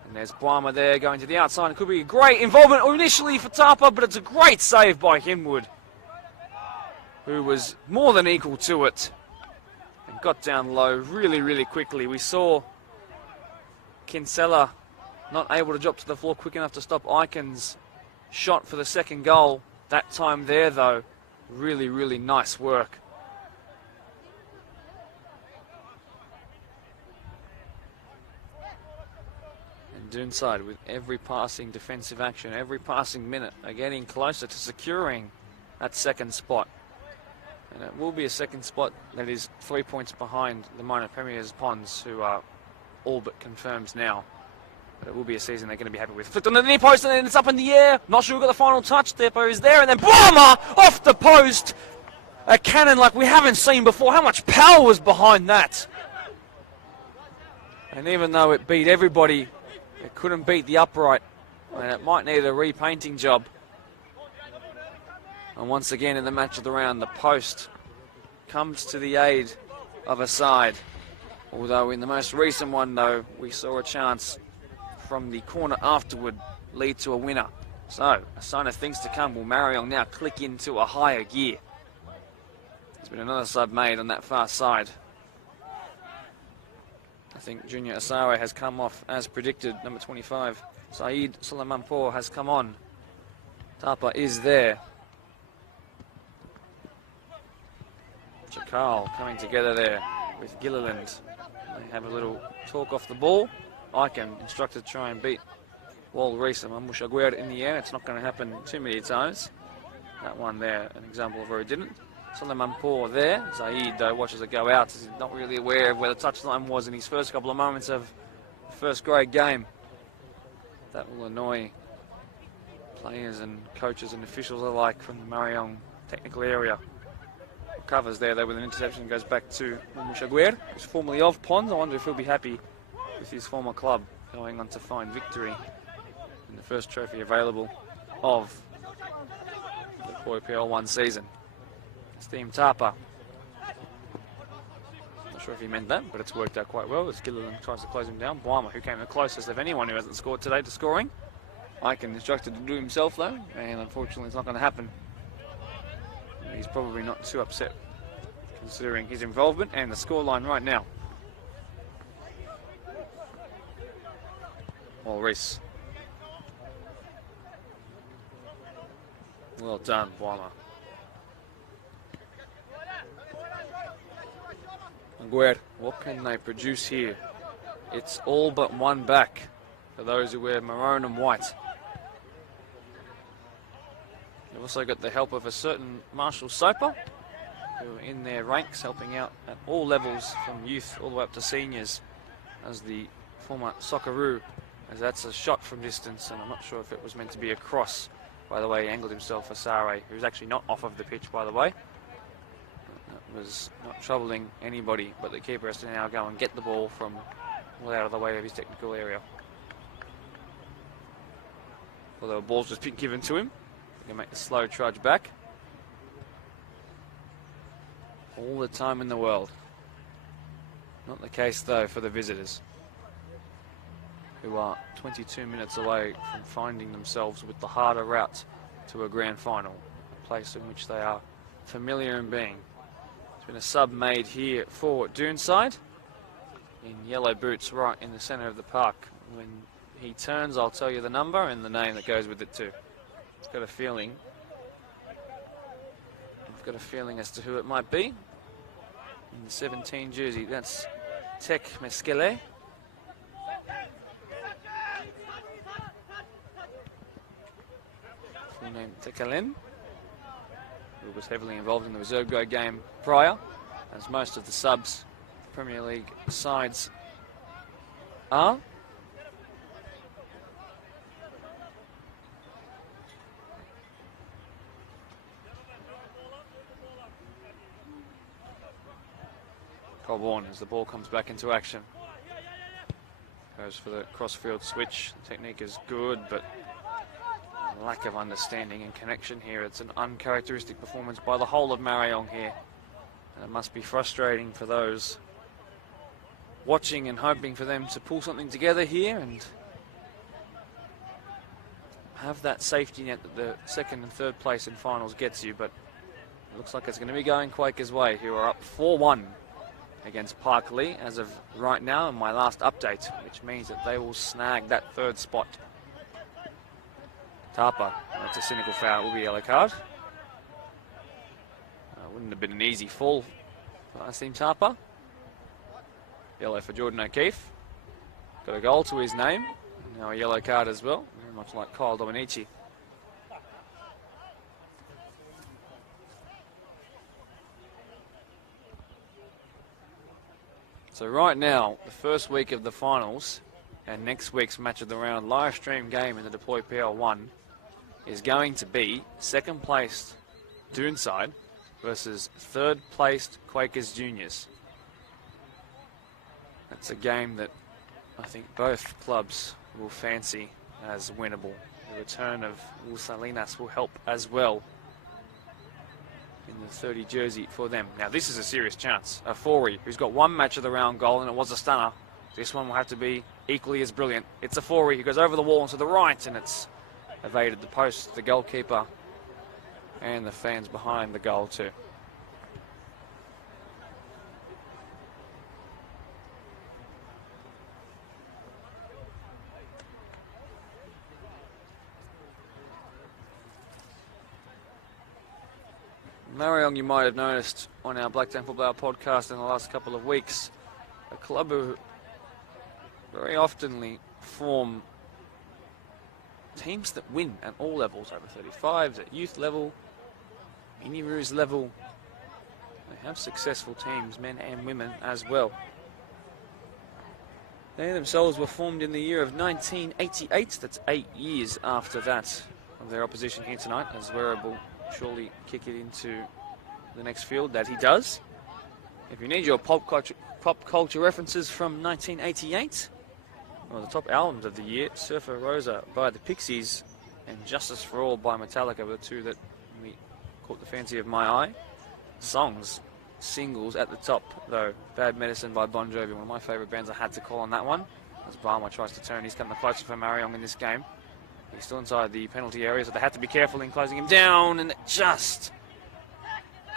And there's Boima there going to the outside. It could be a great involvement initially for Tapa, but it's a great save by Hinwood, who was more than equal to it and got down low really quickly. We saw Kinsella not able to drop to the floor quick enough to stop Eichen's shot for the second goal. That time there, though, really nice work. And Doonside, with every passing defensive action, every passing minute, are getting closer to securing that second spot. And it will be a second spot that is 3 points behind the minor premiers Ponds, who are all but confirmed now. But it will be a season they're going to be happy with. Flicked on the near post and then it's up in the air. Not sure who got the final touch. Depo is there and then Boima off the post. A cannon like we haven't seen before. How much power was behind that? And even though it beat everybody, it couldn't beat the upright. And it might need a repainting job. And once again in the match of the round, the post comes to the aid of a side. Although in the most recent one, though, we saw a chance from the corner afterward lead to a winner. So, a sign of things to come. Will Marayong now click into a higher gear? There's been another sub made on that far side. I think Junior Asare has come off as predicted. Number 25, Saeed Sulamanpour has come on. Tapa is there. Chakal coming together there with Gilliland. They have a little talk off the ball. Eichen instructed to try and beat Wall Reese and Mamushaguer in the air. It's not going to happen too many times. That one there, an example of where it didn't. Sulamanpour there. Zaid, though, watches it go out. He's not really aware of where the touchline was in his first couple of moments of the first grade game. That will annoy players and coaches and officials alike from the Marayong technical area. Covers there, though, with an interception, goes back to Mamushaguer, who's formerly of Ponds. I wonder if he'll be happy with his former club going on to find victory in the first trophy available of the Boy PL1 season. Steam Tapa. Not sure if he meant that, but it's worked out quite well as Gilliland tries to close him down. Bwymer, who came the closest of anyone who hasn't scored today to scoring. Aiken instructed to do himself though, and unfortunately it's not going to happen. He's probably not too upset considering his involvement and the scoreline right now. Reese. Well done, Bwymer. What can they produce here? It's all but one back for those who wear maroon and white. They've also got the help of a certain Marshall Soper, who are in their ranks helping out at all levels from youth all the way up to seniors as the former Socceroo, as that's a shot from distance, and I'm not sure if it was meant to be a cross. By the way, he angled himself for Sare, who's actually not off of the pitch, by the way. That was not troubling anybody, but the keeper has to now go and get the ball from well out of the way of his technical area. Although a ball's just been given to him, he can make the slow trudge back. All the time in the world. Not the case, though, for the visitors, who are 22 minutes away from finding themselves with the harder route to a grand final, a place in which they are familiar in being. There's been a sub made here for Doonside, in yellow boots right in the centre of the park. When he turns, I'll tell you the number and the name that goes with it too. I've got a feeling as to who it might be. In the 17 jersey, that's Tek Meskele. Full name Tekalen, who was heavily involved in the reserve grade game prior, as most of the subs Premier League sides are. Colborne as the ball comes back into action. Goes for the cross-field switch. The technique is good, but lack of understanding and connection here. It's an uncharacteristic performance by the whole of Marayong here. And it must be frustrating for those watching and hoping for them to pull something together here and have that safety net that the second and third place in finals gets you. But it looks like it's going to be going Quakers' way, who are up 4-1 against Parkley as of right now in my last update, which means that they will snag that third spot. Tapa, that's a cynical foul, it will be a yellow card. Wouldn't have been an easy fall for Asim Tapa. Yellow for Jordan O'Keefe. Got a goal to his name. Now a yellow card as well, very much like Kyle Dominici. So right now, the first week of the finals and next week's match of the round live stream game in the Deploy PL1 is going to be second placed Doonside versus third placed Quakers Juniors. That's a game that I think both clubs will fancy as winnable. The return of Will Salinas will help as well in the 30 jersey for them. Now this is a serious chance. Afori, who's got one match of the round goal and it was a stunner. This one will have to be equally as brilliant. It's Afori who goes over the wall and to the right, and it's evaded the post, the goalkeeper and the fans behind the goal too. Marayong, you might have noticed on our Blacktown Football Hour podcast in the last couple of weeks, a club who very often form teams that win at all levels, over 35s, at youth level, mini Roos level. They have successful teams, men and women as well. They themselves were formed in the year of 1988. That's 8 years after that of their opposition here tonight, as Wearable surely kick it into the next field that he does. If you need your pop culture references from 1988, well, the top albums of the year, Surfer Rosa by the Pixies and Justice for All by Metallica were the two that we caught the fancy of my eye. Songs, singles at the top, though. Bad Medicine by Bon Jovi, one of my favourite bands. I had to call on that one. As Barma tries to turn, he's coming the closer for Marayong in this game. He's still inside the penalty area, so they had to be careful in closing him down, and it just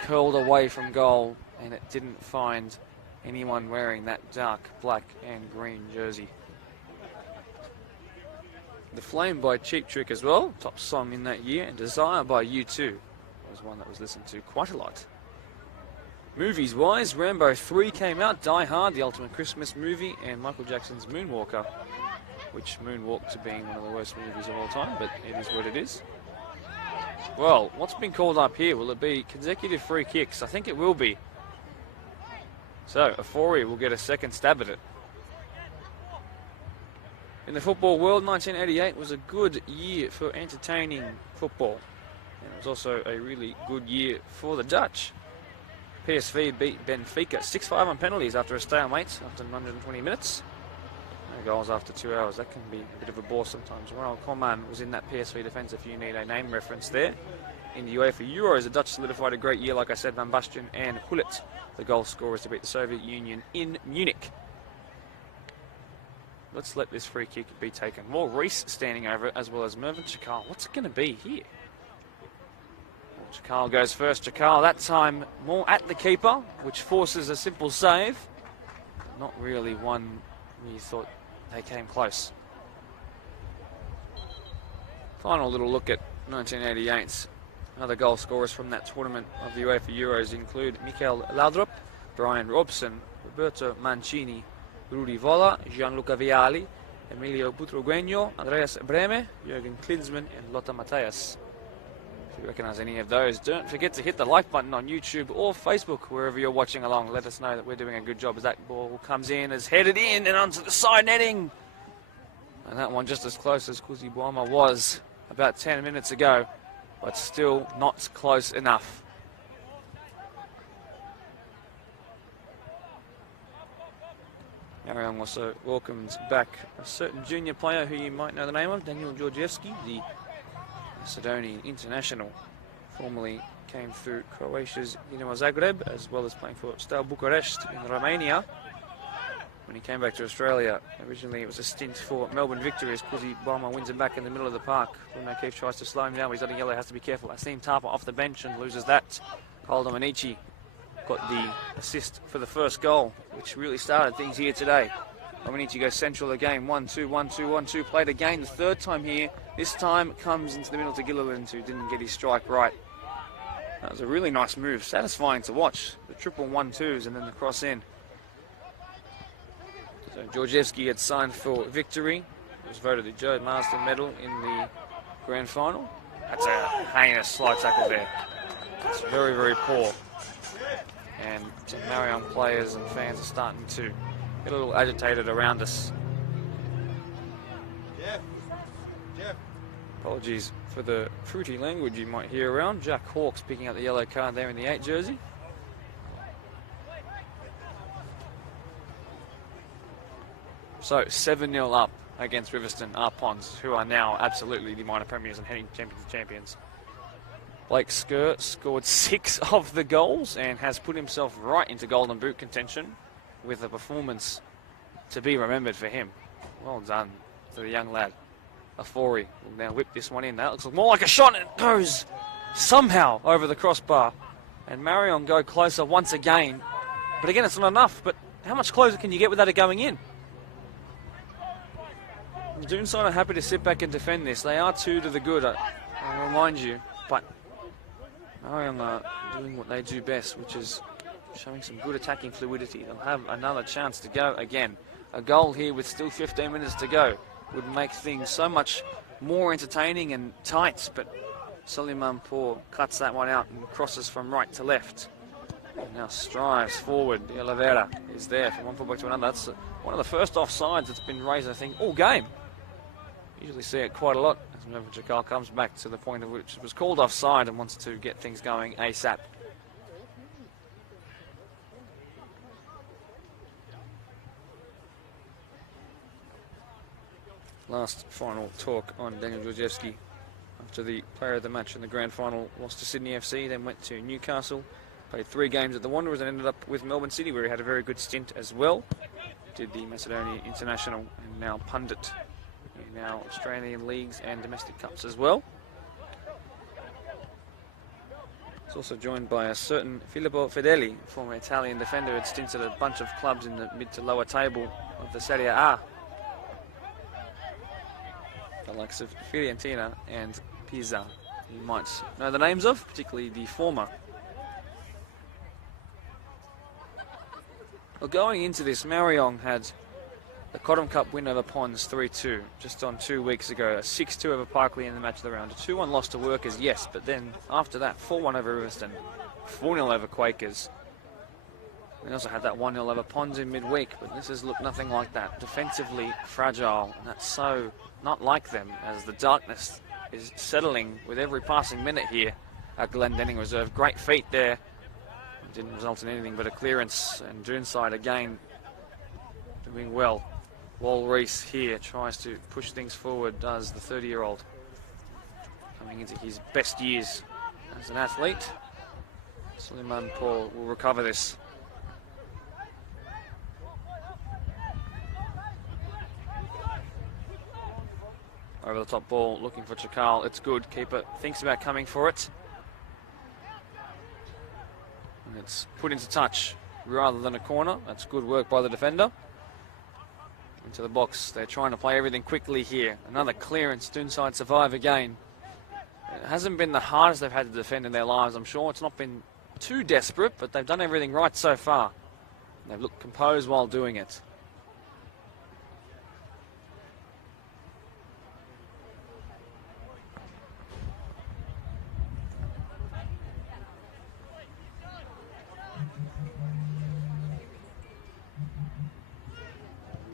curled away from goal, and it didn't find anyone wearing that dark black and green jersey. The Flame by Cheap Trick as well, top song in that year, and Desire by U2 was one that was listened to quite a lot. Movies-wise, Rambo 3 came out, Die Hard, the ultimate Christmas movie, and Michael Jackson's Moonwalker, which moonwalked to being one of the worst movies of all time, but it is what it is. Well, what's been called up here? Will it be consecutive free kicks? I think it will be. So, Afori will get a second stab at it. In the football world, 1988 was a good year for entertaining football. And it was also a really good year for the Dutch. PSV beat Benfica 6-5 on penalties after a stalemate after 120 minutes. No goals after 2 hours. That can be a bit of a bore sometimes. Ronald Koeman was in that PSV defence if you need a name reference there. In the UEFA Euros, the Dutch solidified a great year, like I said, Van Basten and Gullit, the goal scorers, to beat the Soviet Union in Munich. Let's let this free kick be taken. More Reese standing over it, as well as Mervyn Chakal. What's it going to be here? Chakal goes first. Chakal that time more at the keeper, which forces a simple save. Not really one you thought they came close. Final little look at 1988's other goal scorers from that tournament of the UEFA Euros include Michael Laudrup, Brian Robson, Roberto Mancini, Rudi Voller, Gianluca Vialli, Emilio Butragueño, Andreas Breme, Jürgen Klinsmann, and Lothar Matthäus. If you recognise any of those, don't forget to hit the like button on YouTube or Facebook, wherever you're watching along. Let us know that we're doing a good job as that ball comes in, is headed in and onto the side netting. And that one just as close as Kuzi Buama was about 10 minutes ago, but still not close enough. Marayong also welcomes back a certain junior player who you might know the name of, Daniel Georgievski, the Macedonian international. Formerly came through Croatia's Dinamo Zagreb, as well as playing for Steaua Bucharest in Romania. When he came back to Australia, originally it was a stint for Melbourne Victory as Kuzi Bama wins him back in the middle of the park. Bruno O'Keefe tries to slow him down, but he's letting yellow, has to be careful. Asim Tapa off the bench and loses that. Calder Manichi got the assist for the first goal, which really started things here today. Dominici goes central again, 1-2, 1-2, 1-2, played again the third time here. This time comes into the middle to Gilliland, who didn't get his strike right. That was a really nice move, satisfying to watch. The triple 1-2s and then the cross in. So Georgievski had signed for Victory. He was voted the Joe Marsden Medal in the grand final. That's a heinous slide tackle there. It's very, very poor. And some Marayong players and fans are starting to get a little agitated around us. Apologies for the fruity language you might hear around. Jack Hawkes picking up the yellow card there in the 8 jersey. So 7-0 up against Riverstone Arpons, who are now absolutely the minor premiers and heading champions. Blake Skur scored 6 of the goals and has put himself right into Golden Boot contention with a performance to be remembered for him. Well done to the young lad. Afori will now whip this one in. That looks more like a shot, and it goes somehow over the crossbar. And Marayong go closer once again. But again, it's not enough. But how much closer can you get without it going in? Doonside are happy to sit back and defend this. They are 2 to the good, I'll remind you. But Marayong are doing what they do best, which is showing some good attacking fluidity. They'll have another chance to go again. A goal here with still 15 minutes to go would make things so much more entertaining and tight, but Soliman Poor cuts that one out and crosses from right to left. And now strives forward. De Oliveira is there from one fullback to another. That's one of the first offsides that's been raised, I think, all game. Usually see it quite a lot as Mervyn Chakal comes back to the point of which it was called offside and wants to get things going ASAP. Last final talk on Daniel Georgievski after the player of the match in the grand final lost to Sydney FC, then went to Newcastle, played 3 games at the Wanderers and ended up with Melbourne City, where he had a very good stint as well. Did the Macedonia International and now pundit in our Australian leagues and domestic cups as well. He's also joined by a certain Filippo Fedeli, former Italian defender who had stints at a bunch of clubs in the mid to lower table of the Serie A. The likes of Fiorentina and Pisa, you might know the names of, particularly the former. Well, going into this, Marayong had the Cotton Cup win over Ponds 3-2 just on 2 weeks ago. A 6-2 over Parkley in the match of the round. A 2-1 loss to Workers, yes, but then after that, 4-1 over Riverston, 4-0 over Quakers. We also had that 1-0 over Ponds in midweek, but this has looked nothing like that. Defensively fragile, and that's so not like them, as the darkness is settling with every passing minute here at Glendenning Reserve. Great feat there. Didn't result in anything but a clearance, and Doonside again doing well. Wal Reese here tries to push things forward, does the 30-year-old. Coming into his best years as an athlete. Suleiman Paul will recover this. Over the top ball, looking for Chakal. It's good. Keeper thinks about coming for it. And it's put into touch rather than a corner. That's good work by the defender. Into the box. They're trying to play everything quickly here. Another clearance. Doonside survive again. It hasn't been the hardest they've had to defend in their lives, I'm sure. It's not been too desperate, but they've done everything right so far. They've looked composed while doing it.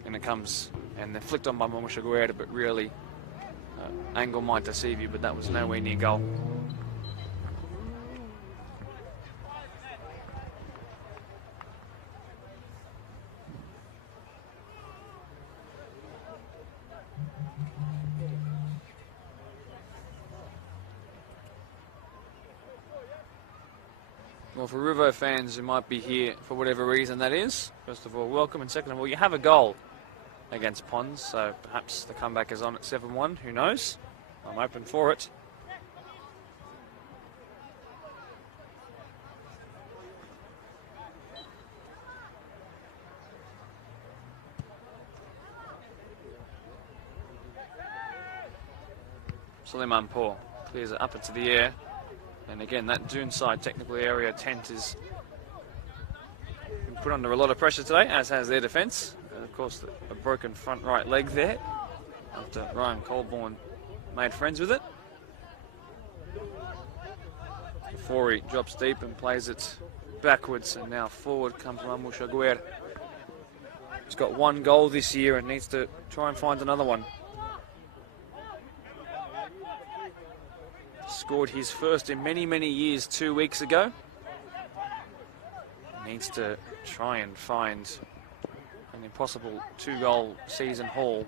And it comes, and they're flicked on by Mamusha Guerra, but really, angle might deceive you, but that was nowhere near goal. Well, for Rivo fans who might be here for whatever reason that is, first of all, welcome, and second of all, you have a goal against Ponds, so perhaps the comeback is on at 7-1, who knows? I'm open for it. Suleiman Paul clears it up into the air, and again that Doonside technical area tent is been put under a lot of pressure today, as has their defence. And of course, a broken front right leg there after Ryan Colborne made friends with it. Before he drops deep and plays it backwards, and now forward comes Mamusha Guerra. He's got 1 goal this year and needs to try and find another one. Scored his first in many, many years 2 weeks ago. Needs to try and find an impossible 2-goal season haul.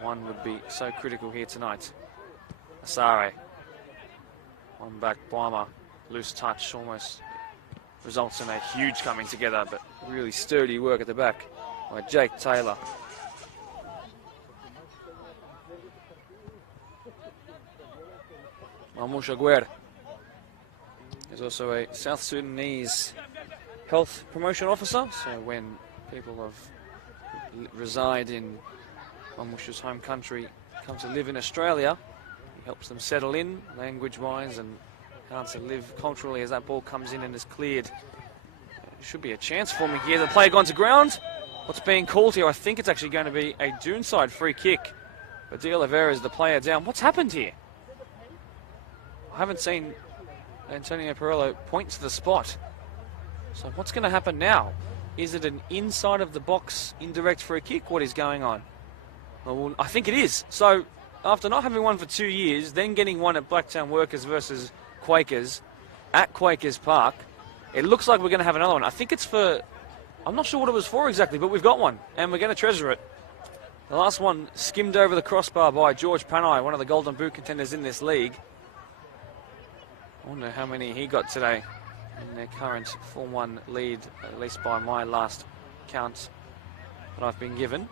One would be so critical here tonight. Asare. One back, Boima. Loose touch almost results in a huge coming together, but really sturdy work at the back by Jake Taylor. Mamusha Guerra is also a South Sudanese health promotion officer, so when people reside in Mamusha's home country come to live in Australia, he helps them settle in language-wise and how to live culturally as that ball comes in and is cleared. Should be a chance for me here. The play gone to ground. What's being called here? I think it's actually going to be a Doonside free kick. But De Oliveira is the player down. What's happened here? I haven't seen Antonio Perillo point to the spot. So what's going to happen now? Is it an inside of the box indirect free kick? What is going on? Well, I think it is. So after not having one for 2 years, then getting one at Blacktown Workers versus Quakers at Quakers Park, it looks like we're going to have another one. I think it's for, I'm not sure what it was for exactly, but we've got one and we're going to treasure it. The last one skimmed over the crossbar by George Panay, one of the Golden Boot contenders in this league. I wonder how many he got today in their current Form 1 lead, at least by my last count that I've been given.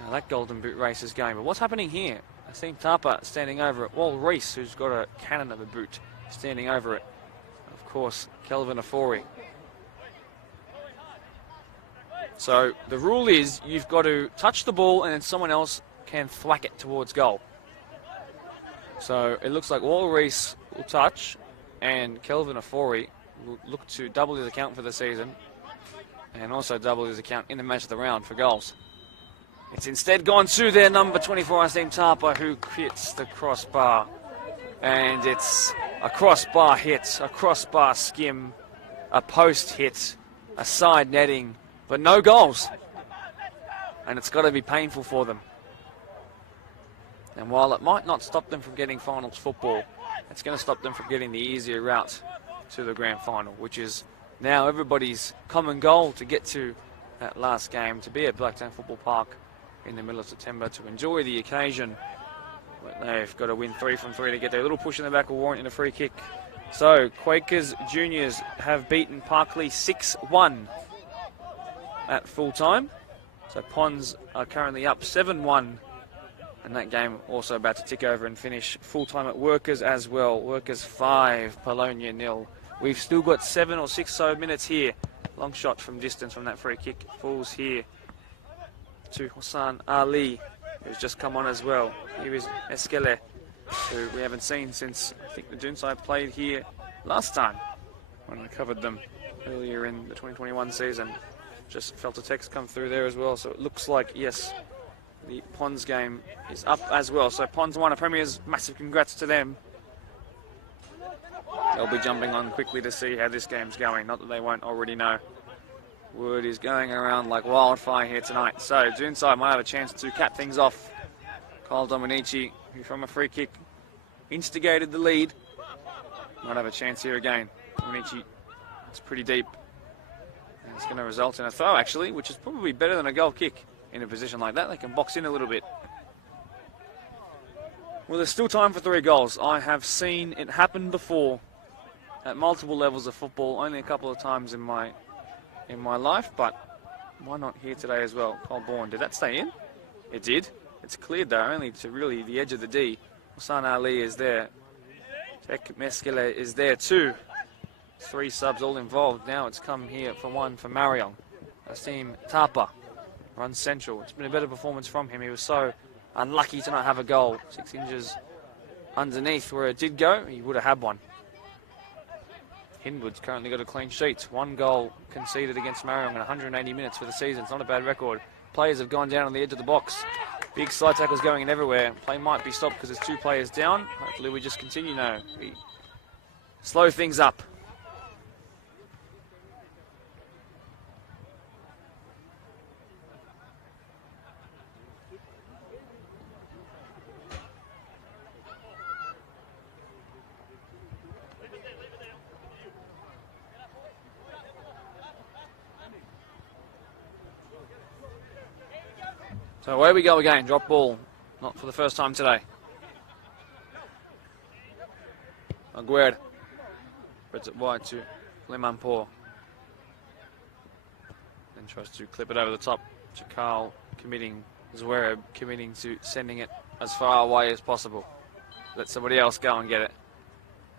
Now that Golden Boot race is going, but what's happening here? Asim Tapa standing over it. Wal Reese, who's got a cannon of a boot, standing over it. Of course, Kelvin Afori. So the rule is you've got to touch the ball and then someone else can thwack it towards goal. So it looks like Wal Reese will touch and Kelvin Afori will look to double his account for the season and also double his account in the match of the round for goals. It's instead gone to their number 24, Asim Tapa, who hits the crossbar. And it's a crossbar hit, a crossbar skim, a post hit, a side netting, but no goals. And it's got to be painful for them. And while it might not stop them from getting finals football, it's going to stop them from getting the easier route to the grand final, which is now everybody's common goal to get to that last game, to be at Blacktown Football Park in the middle of September, to enjoy the occasion. But they've got to win 3 from 3 to get there. A little push in the back will warrant in a free kick. So Quakers Juniors have beaten Parkley 6-1 at full time. So Ponds are currently up 7-1. And that game also about to tick over and finish full time at Workers as well. Workers 5, Polonia 0. We've still got 7 or 6 so minutes here. Long shot from distance from that free kick. Falls here to Hossan Ali, who's just come on as well. Here is Eskele, who we haven't seen since I think the Doonside played here last time when I covered them earlier in the 2021 season. Just felt a text come through there as well, so it looks like, yes, the Ponds game is up as well. So Ponds won a Premier's, massive congrats to them. They'll be jumping on quickly to see how this game's going, not that they won't already know. Word is going around like wildfire here tonight. So Doonside might have a chance to cap things off. Kyle Dominici, who from a free kick instigated the lead, might have a chance here again. Dominici, it's pretty deep. And it's going to result in a throw actually, which is probably better than a goal kick in a position like that. They can box in a little bit. Well, there's still time for 3 goals. I have seen it happen before at multiple levels of football, only a couple of times in my life, but why not here today as well? Colborne, did that stay in? It did. It's cleared though, only to really the edge of the D. Hossan Ali is there. Tek Meskele is there too. 3 subs all involved. Now it's come here for 1 for Marayong. Asim Tapa runs central. It's been a better performance from him. He was so unlucky to not have a goal. 6 inches underneath where it did go, he would have had one. Hindwood's currently got a clean sheet. 1 goal conceded against Marayong in 180 minutes for the season. It's not a bad record. Players have gone down on the edge of the box. Big slide tackles going in everywhere. Play might be stopped because there's 2 players down. Hopefully we just continue now. We slow things up. So away we go again, drop ball, not for the first time today. Aguerd spreads it wide to Limanpour. Then tries to clip it over the top to Carl, Zwereb committing to sending it as far away as possible. Let somebody else go and get it.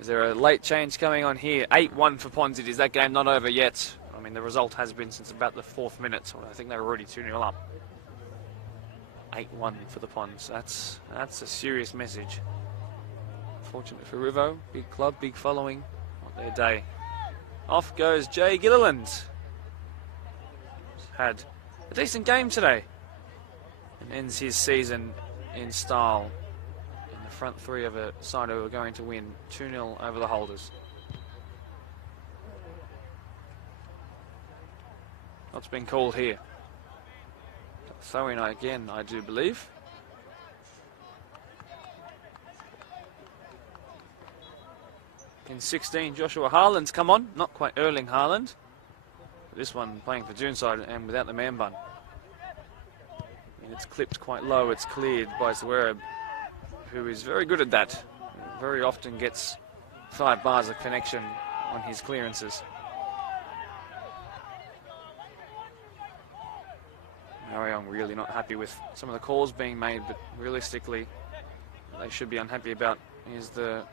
Is there a late change coming on here? 8-1 for Ponds. It is that game not over yet. I mean, the result has been since about the 4th minute. So I think they were already 2-0 up. 8-1 for the Ponds. That's a serious message. Fortunate for Rivo, big club, big following. Not their day. Off goes Jay Gilliland. Had a decent game today and ends his season in style in the front 3 of a side who are going to win 2-0 over the Holders. What's been called here? Throw-in again, I do believe. In 16, Joshua Harland's come on. Not quite Erling Haaland. But this one playing for Doonside and without the man bun. it's clipped quite low, it's cleared by Zwerb, who is very good at that. Very often gets 5 bars of connection on his clearances. Marayong really not happy with some of the calls being made, but realistically, they should be unhappy about is the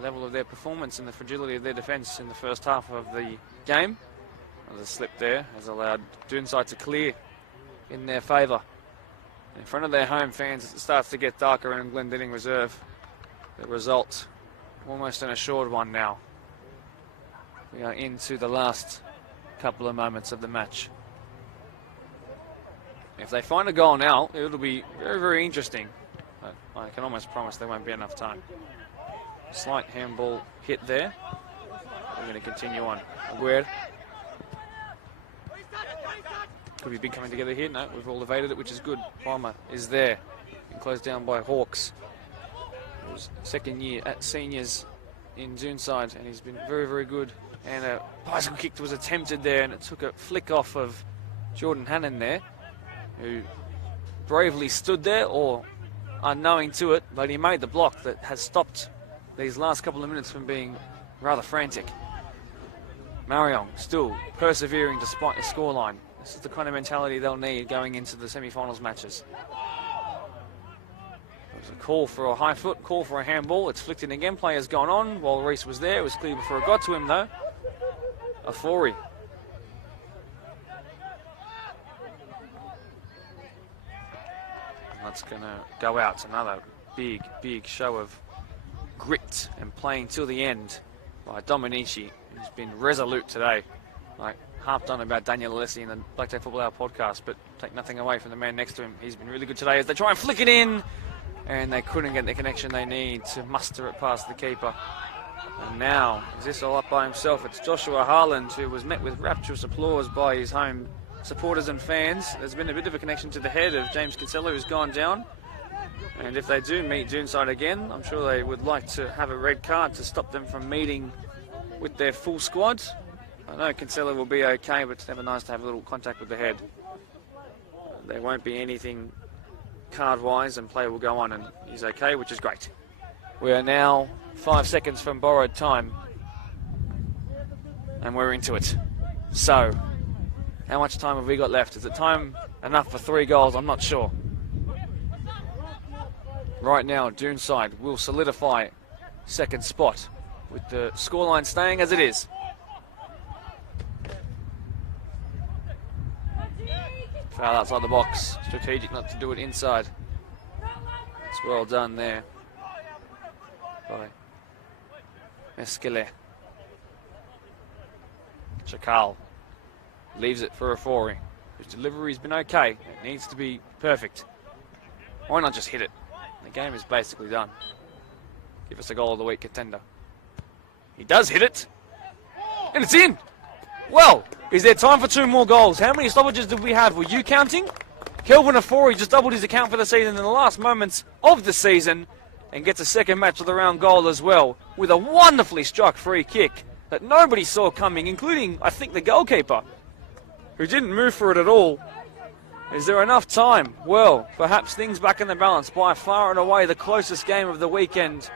level of their performance and the fragility of their defence in the first half of the game. There's a slip there has allowed Doonside to clear in their favour. In front of their home fans, it starts to get darker in Glendinning Reserve. The result, almost an assured one now. We are into the last couple of moments of the match. If they find a goal now, it'll be very, very interesting. But I can almost promise there won't be enough time. Slight handball hit there. We're going to continue on. Aguirre. Could be big coming together here. No, we've all evaded it, which is good. Palmer is there. Been closed down by Hawks. It was second year at seniors in Doonside, and he's been very, very good. And a bicycle kick was attempted there, and it took a flick off of Jordan Hannon there, who bravely stood there, or unknowing to it, but he made the block that has stopped these last couple of minutes from being rather frantic. Marayong still persevering despite the scoreline. This is the kind of mentality they'll need going into the semi-finals matches. There was a call for a high foot, call for a handball. It's flicked in again. Player's gone on while Reese was there. It was clear before it got to him, though. Afori. That's going to go out. Another big, big show of grit and playing till the end by Dominici, who's been resolute today. Like, harped on about Daniel Alessi in the Blackjack Football Hour podcast, but take nothing away from the man next to him. He's been really good today as they try and flick it in, and they couldn't get the connection they need to muster it past the keeper. And now, is this all up by himself? It's Joshua Harland, who was met with rapturous applause by his home supporters and fans. There's been a bit of a connection to the head of James Kinsella, who's gone down. And if they do meet Doonside again, I'm sure they would like to have a red card to stop them from meeting with their full squad. I know Kinsella will be okay, but it's never nice to have a little contact with the head. There won't be anything card-wise, and play will go on, and he's okay, which is great. We are now 5 seconds from borrowed time, and we're into it. So, how much time have we got left? Is it time enough for 3 goals? I'm not sure. Right now, Doonside will solidify second spot with the scoreline staying as it is. Foul outside the box. Strategic not to do it inside. It's well done there by Mescale. Chakal leaves it for Afori, whose delivery's been okay. It needs to be perfect. Why not just hit it? The game is basically done. Give us a goal of the week contender. He does hit it. And it's in. Well, is there time for 2 more goals? How many stoppages did we have? Were you counting? Kelvin Afori just doubled his account for the season in the last moments of the season and gets a second match of the round goal as well, with a wonderfully struck free kick that nobody saw coming, including, I think, the goalkeeper, who didn't move for it at all. Is there enough time? Well, perhaps things back in the balance. By far and away the closest game of the weekend.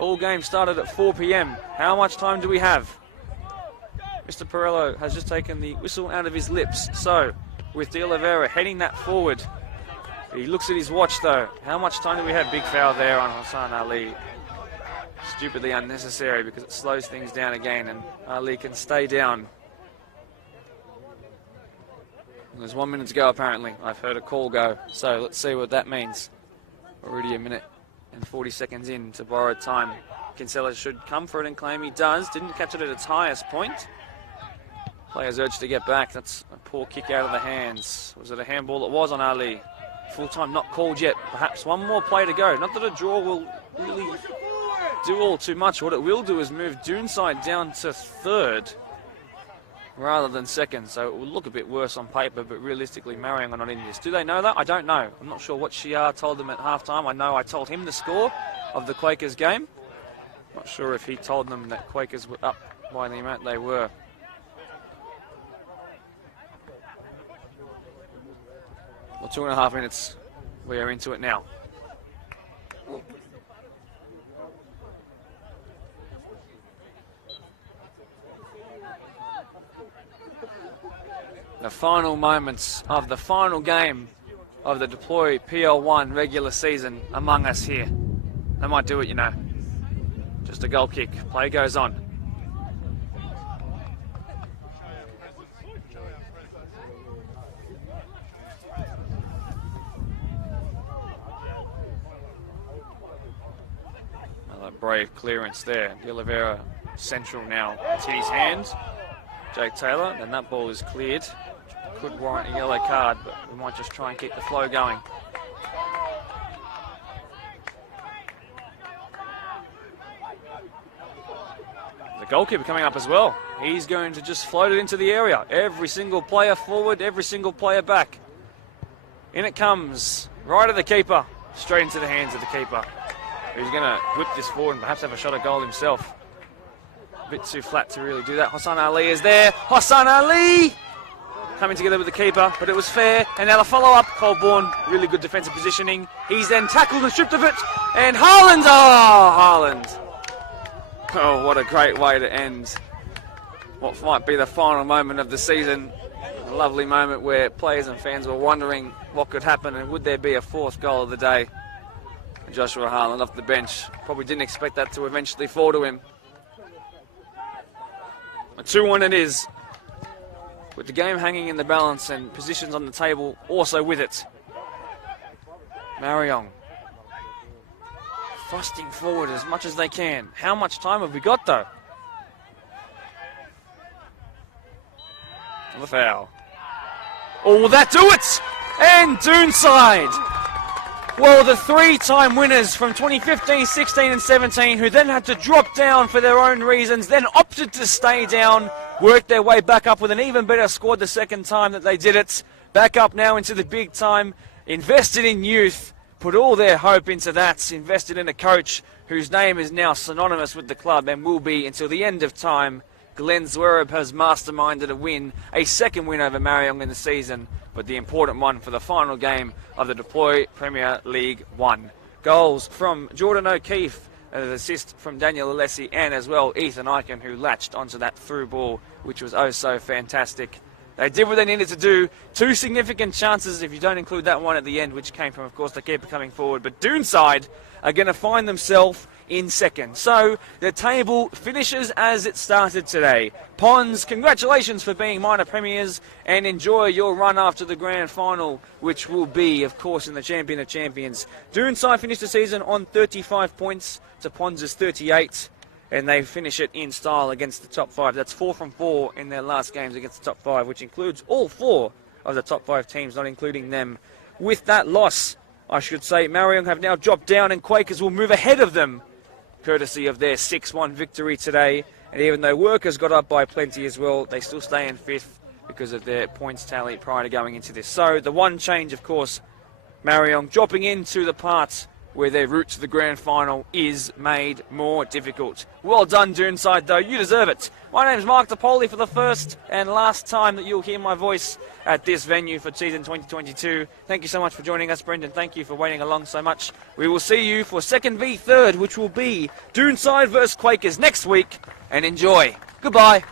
All games started at 4 p.m. How much time do we have? Mr. Perello has just taken the whistle out of his lips. So, with De Oliveira heading that forward, he looks at his watch though. How much time do we have? Big foul there on Hassan Ali. Stupidly unnecessary because it slows things down again, and Ali can stay down. There's 1 minute to go apparently. I've heard a call go, so let's see what that means. Already a minute and 40 seconds in to borrowed time. Kinsella should come for it and claim he does. Didn't catch it at its highest point. Players urged to get back. That's a poor kick out of the hands. Was it a handball? It was on Ali. Full time not called yet. Perhaps one more play to go. Not that a draw will really do all too much. What it will do is move Doonside down to 3rd rather than 2nd. So it will look a bit worse on paper, but realistically Marayong are not in this. Do they know that? I don't know. I'm not sure what Shiar told them at halftime. I know I told him the score of the Quakers game. Not sure if he told them that Quakers were up by the amount they were. Well, 2.5 minutes We are into it now. The final moments of the final game of the Deploy PL1 regular season among us here. They might do it, you know. Just a goal kick. Play goes on. Another brave clearance there. De Oliveira central now. It's in his hand. Jake Taylor, and that ball is cleared. Could warrant a yellow card, but we might just try and keep the flow going. The goalkeeper coming up as well. He's going to just float it into the area. Every single player forward, every single player back. In it comes, right at the keeper, straight into the hands of the keeper, who's going to whip this forward and perhaps have a shot at goal himself. A bit too flat to really do that. Hassan Ali is there. Hassan Ali! Coming together with the keeper, but it was fair. And now the follow-up, Colborne, really good defensive positioning. He's then tackled and stripped of it. And Haaland, Haaland. Oh, what a great way to end what might be the final moment of the season. A lovely moment where players and fans were wondering what could happen and would there be a fourth goal of the day. And Joshua Haaland off the bench. Probably didn't expect that to eventually fall to him. A 2-1 it is. With the game hanging in the balance and positions on the table also with it. Marayong thrusting forward as much as they can. How much time have we got though? The foul. Oh, will that do it? And Doonside. Well, the three-time winners from 2015, 16 and 17 who then had to drop down for their own reasons, then opted to stay down, worked their way back up with an even better squad the second time that they did it. Back up now into the big time, invested in youth, put all their hope into that, invested in a coach whose name is now synonymous with the club and will be until the end of time. Glenn Zwerb has masterminded a win, a second win over Marayong in the season, but the important one for the final game of the Deploy Premier League 1. Goals from Jordan O'Keefe, an assist from Daniel Alessi, and as well Ethan Eichen, who latched onto that through ball, which was oh so fantastic. They did what they needed to do. Two significant chances, if you don't include that one at the end, which came from, of course, the keeper coming forward. But Doonside are going to find themselves in second. So the table finishes as it started today. Ponds, congratulations for being minor premiers and enjoy your run after the grand final, which will be, of course, in the Champion of Champions. Doonside finished the season on 35 points to Ponds' 38. And they finish it in style against the top 5. That's 4 from 4 in their last games against the top 5, which includes all 4 of the top 5 teams, not including them. With that loss, I should say, Marayong have now dropped down and Quakers will move ahead of them, courtesy of their 6-1 victory today. And even though Workers got up by plenty as well, they still stay in 5th because of their points tally prior to going into this. So the one change, of course, Marayong dropping into the part where their route to the grand final is made more difficult. Well done, Doonside, though. You deserve it. My name's Mark DePoli for the first and last time that you'll hear my voice at this venue for season 2022. Thank you so much for joining us, Brendan. Thank you for waiting along so much. We will see you for second v third, which will be Doonside versus Quakers next week. And enjoy. Goodbye.